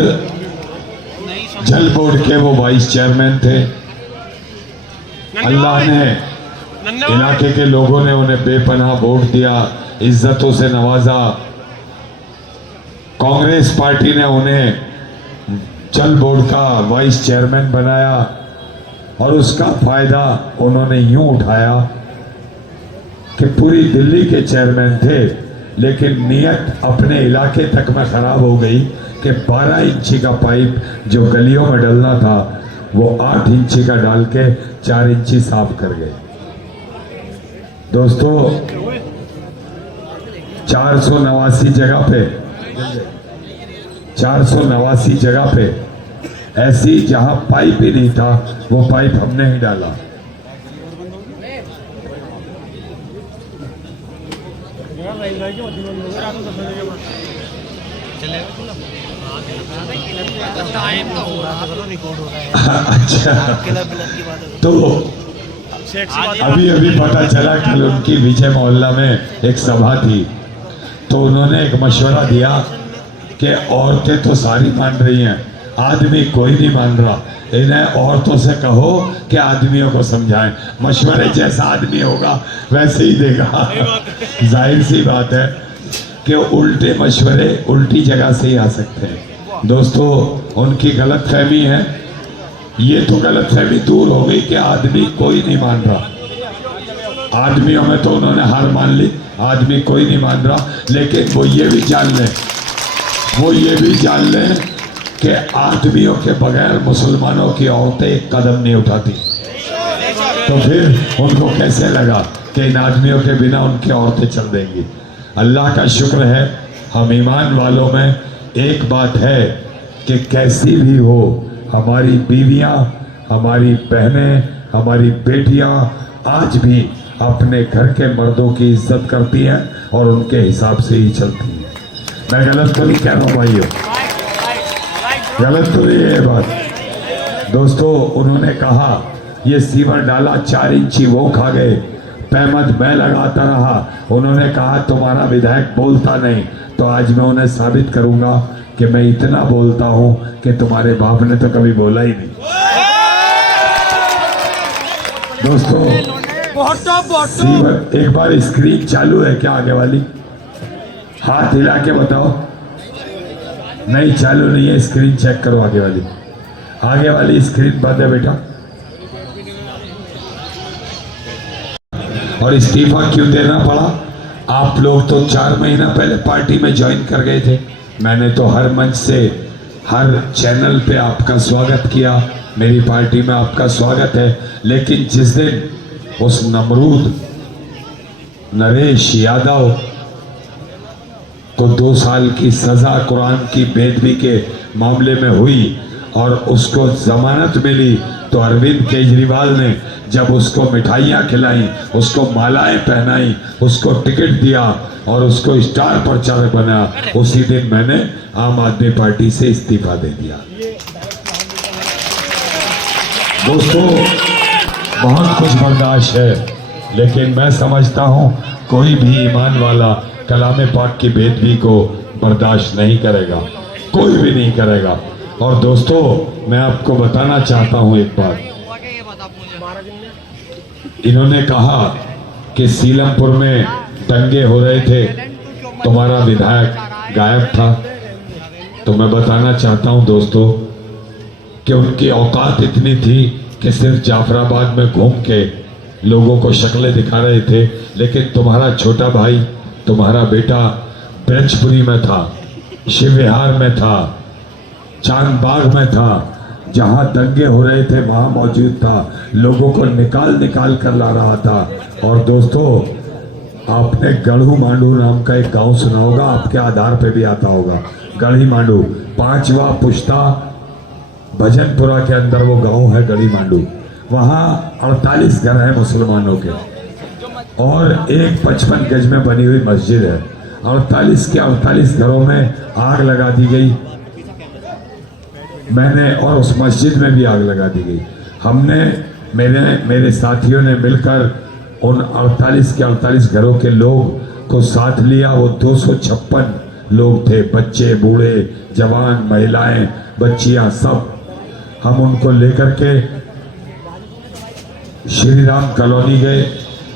जल बोर्ड के वो वाइस चेयरमैन थे। अल्लाह ने, इलाके के लोगों ने उन्हें बेपनाह वोट दिया, इज्जतों से नवाजा। कांग्रेस पार्टी ने उन्हें जल बोर्ड का वाइस चेयरमैन बनाया और उसका फायदा उन्होंने यूं उठाया कि पूरी दिल्ली के चेयरमैन थे, लेकिन नियत अपने इलाके तक में खराब हो गई कि 12 इंची का पाइप जो गलियों में डलना था वो 8 इंची का डाल के 4 इंची साफ कर गए। दोस्तों, 489 जगह पे ऐसी जहां पाइप ही नहीं था, वो पाइप हमने ही डाला। अच्छा, तो अभी अभी पता चला कल उनकी विजय मोहल्ला में एक सभा थी, तो उन्होंने एक मशवरा दिया कि औरतें तो सारी मान रही हैं, आदमी कोई नहीं मान रहा, इन्हें औरतों से कहो कि आदमियों को समझाएं। मशवरे जैसा आदमी होगा वैसे ही देगा। जाहिर सी बात है कि उल्टे मशवरे उल्टी जगह से ही आ सकते हैं। दोस्तों, उनकी गलतफहमी है, ये तो गलतफहमी दूर हो गई कि आदमी कोई नहीं मान रहा। आदमियों में तो उन्होंने हार मान ली, आदमी कोई नहीं मान रहा, लेकिन वो ये भी जान लें कि आदमियों के बगैर मुसलमानों की औरतें एक कदम नहीं उठाती। तो फिर उनको कैसे लगा कि इन आदमियों के बिना उनकी औरतें चल देंगी। अल्लाह का शुक्र है, हम ईमान वालों में एक बात है कि कैसी भी हो, हमारी बीवियां, हमारी बहनें, हमारी बेटियां आज भी अपने घर के मर्दों की इज्जत करती हैं और उनके हिसाब से ही चलती हैं। मैं गलत तो नहीं कह रहा हूँ भाइयों, गलत तो नहीं है बात। दोस्तों, उन्होंने कहा ये सीवर डाला 4 इंची वो खा गए, पैमत मैं लगाता रहा। उन्होंने कहा तुम्हारा विधायक बोलता नहीं, तो आज मैं उन्हें साबित करूंगा कि मैं इतना बोलता हूं कि तुम्हारे बाप ने तो कभी बोला ही नहीं। दोस्तों, सीवर, एक बार स्क्रीन चालू है क्या आगे वाली? हाथ हिला के बताओ। नहीं चालू नहीं है, स्क्रीन चेक करो आगे वाली स्क्रीन बंद है बेटा। और इस्तीफा क्यों देना पड़ा? आप लोग तो 4 महीना पहले पार्टी में ज्वाइन कर गए थे। मैंने तो हर मंच से, हर चैनल पे आपका स्वागत किया, मेरी पार्टी में आपका स्वागत है। लेकिन जिस दिन उस नमरूद नरेश यादव को 2 साल की सजा कुरान की बेदबी के मामले में हुई और उसको जमानत मिली, तो अरविंद केजरीवाल ने जब उसको मिठाइयाँ खिलाई, उसको मालाएं पहनाई, उसको टिकट दिया और उसको स्टार प्रचारक बनाया, उसी दिन मैंने आम आदमी पार्टी से इस्तीफा दे दिया। दोस्तों, बहुत कुछ बर्दाश्त है, लेकिन मैं समझता हूँ कोई भी ईमान वाला कलाम पाक की बेदबी को बर्दाश्त नहीं करेगा, कोई भी नहीं करेगा। और दोस्तों, मैं आपको बताना चाहता हूँ एक बात। इन्होंने कहा कि सीलमपुर में दंगे हो रहे थे, तुम्हारा विधायक गायब था। तो मैं बताना चाहता हूँ दोस्तों कि उनकी औकात इतनी थी कि सिर्फ जाफराबाद में घूम के लोगों को शक्लें दिखा रहे थे, लेकिन तुम्हारा छोटा भाई, तुम्हारा बेटा ब्रजपुरी में था, शिव विहार में था, चांद बाग में था, जहां दंगे हो रहे थे वहां मौजूद था, लोगों को निकाल कर ला रहा था। और दोस्तों, आपने गढ़ू मांडू नाम का एक गांव सुना होगा, आपके आधार पे भी आता होगा, गढ़ी मांडू, 5वां पुश्ता भजनपुरा के अंदर वो गांव है गढ़ी मांडू। वहां 48 घर हैं मुसलमानों के और एक 55 गज में बनी हुई मस्जिद है। 48 के 48 घरों में आग लगा दी गई, मैंने, और उस मस्जिद में भी आग लगा दी गई। हमने, मेरे साथियों ने मिलकर उन 48 के 48 घरों के लोग को साथ लिया। वो 256 लोग थे, बच्चे, बूढ़े, जवान, महिलाएं, बच्चियां, सब। हम उनको लेकर के श्री राम कॉलोनी गए,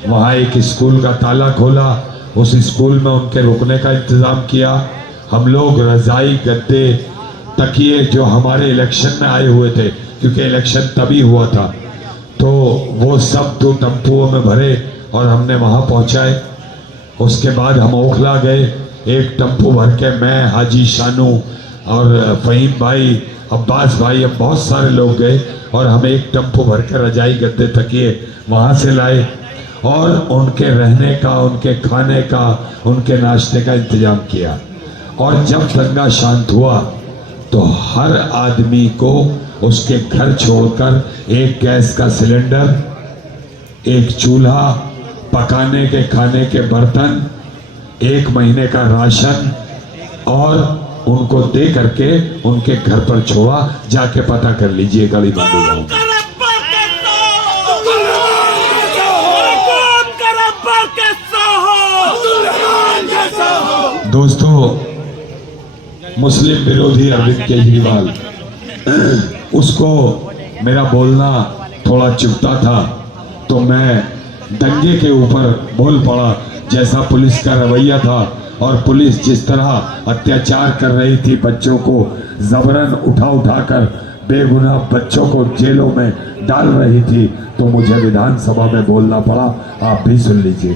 वहाँ एक स्कूल का ताला खोला, उस स्कूल में उनके रुकने का इंतज़ाम किया। हम लोग रजाई, गद्दे, तकिए जो हमारे इलेक्शन में आए हुए थे, क्योंकि इलेक्शन तभी हुआ था, तो वो सब 2 टम्पुओं में भरे और हमने वहाँ पहुँचाए। उसके बाद हम ओखला गए, एक टम्पू भर के मैं, हाजी शानू और फ़हीम भाई, अब्बास भाई, हम बहुत सारे लोग गए और हम एक टम्पू भर के रजाई, गद्दे, तकिए वहाँ से लाए। और उनके रहने का, उनके खाने का, उनके नाश्ते का इंतजाम किया। और जब दंगा शांत हुआ तो हर आदमी को उसके घर छोड़कर एक गैस का सिलेंडर, एक चूल्हा, पकाने के खाने के बर्तन, 1 महीने का राशन और उनको दे करके उनके घर पर छोड़ा। जाके पता कर लीजिए गली बंद। दोस्तों, मुस्लिम विरोधी अरविंद केजरीवाल, उसको मेरा बोलना थोड़ा चुभता था तो मैं दंगे के ऊपर बोल पड़ा। जैसा पुलिस का रवैया था और पुलिस जिस तरह अत्याचार कर रही थी, बच्चों को जबरन उठाकर बेगुनाह बच्चों को जेलों में डाल रही थी, तो मुझे विधानसभा में बोलना पड़ा। आप भी सुन लीजिए।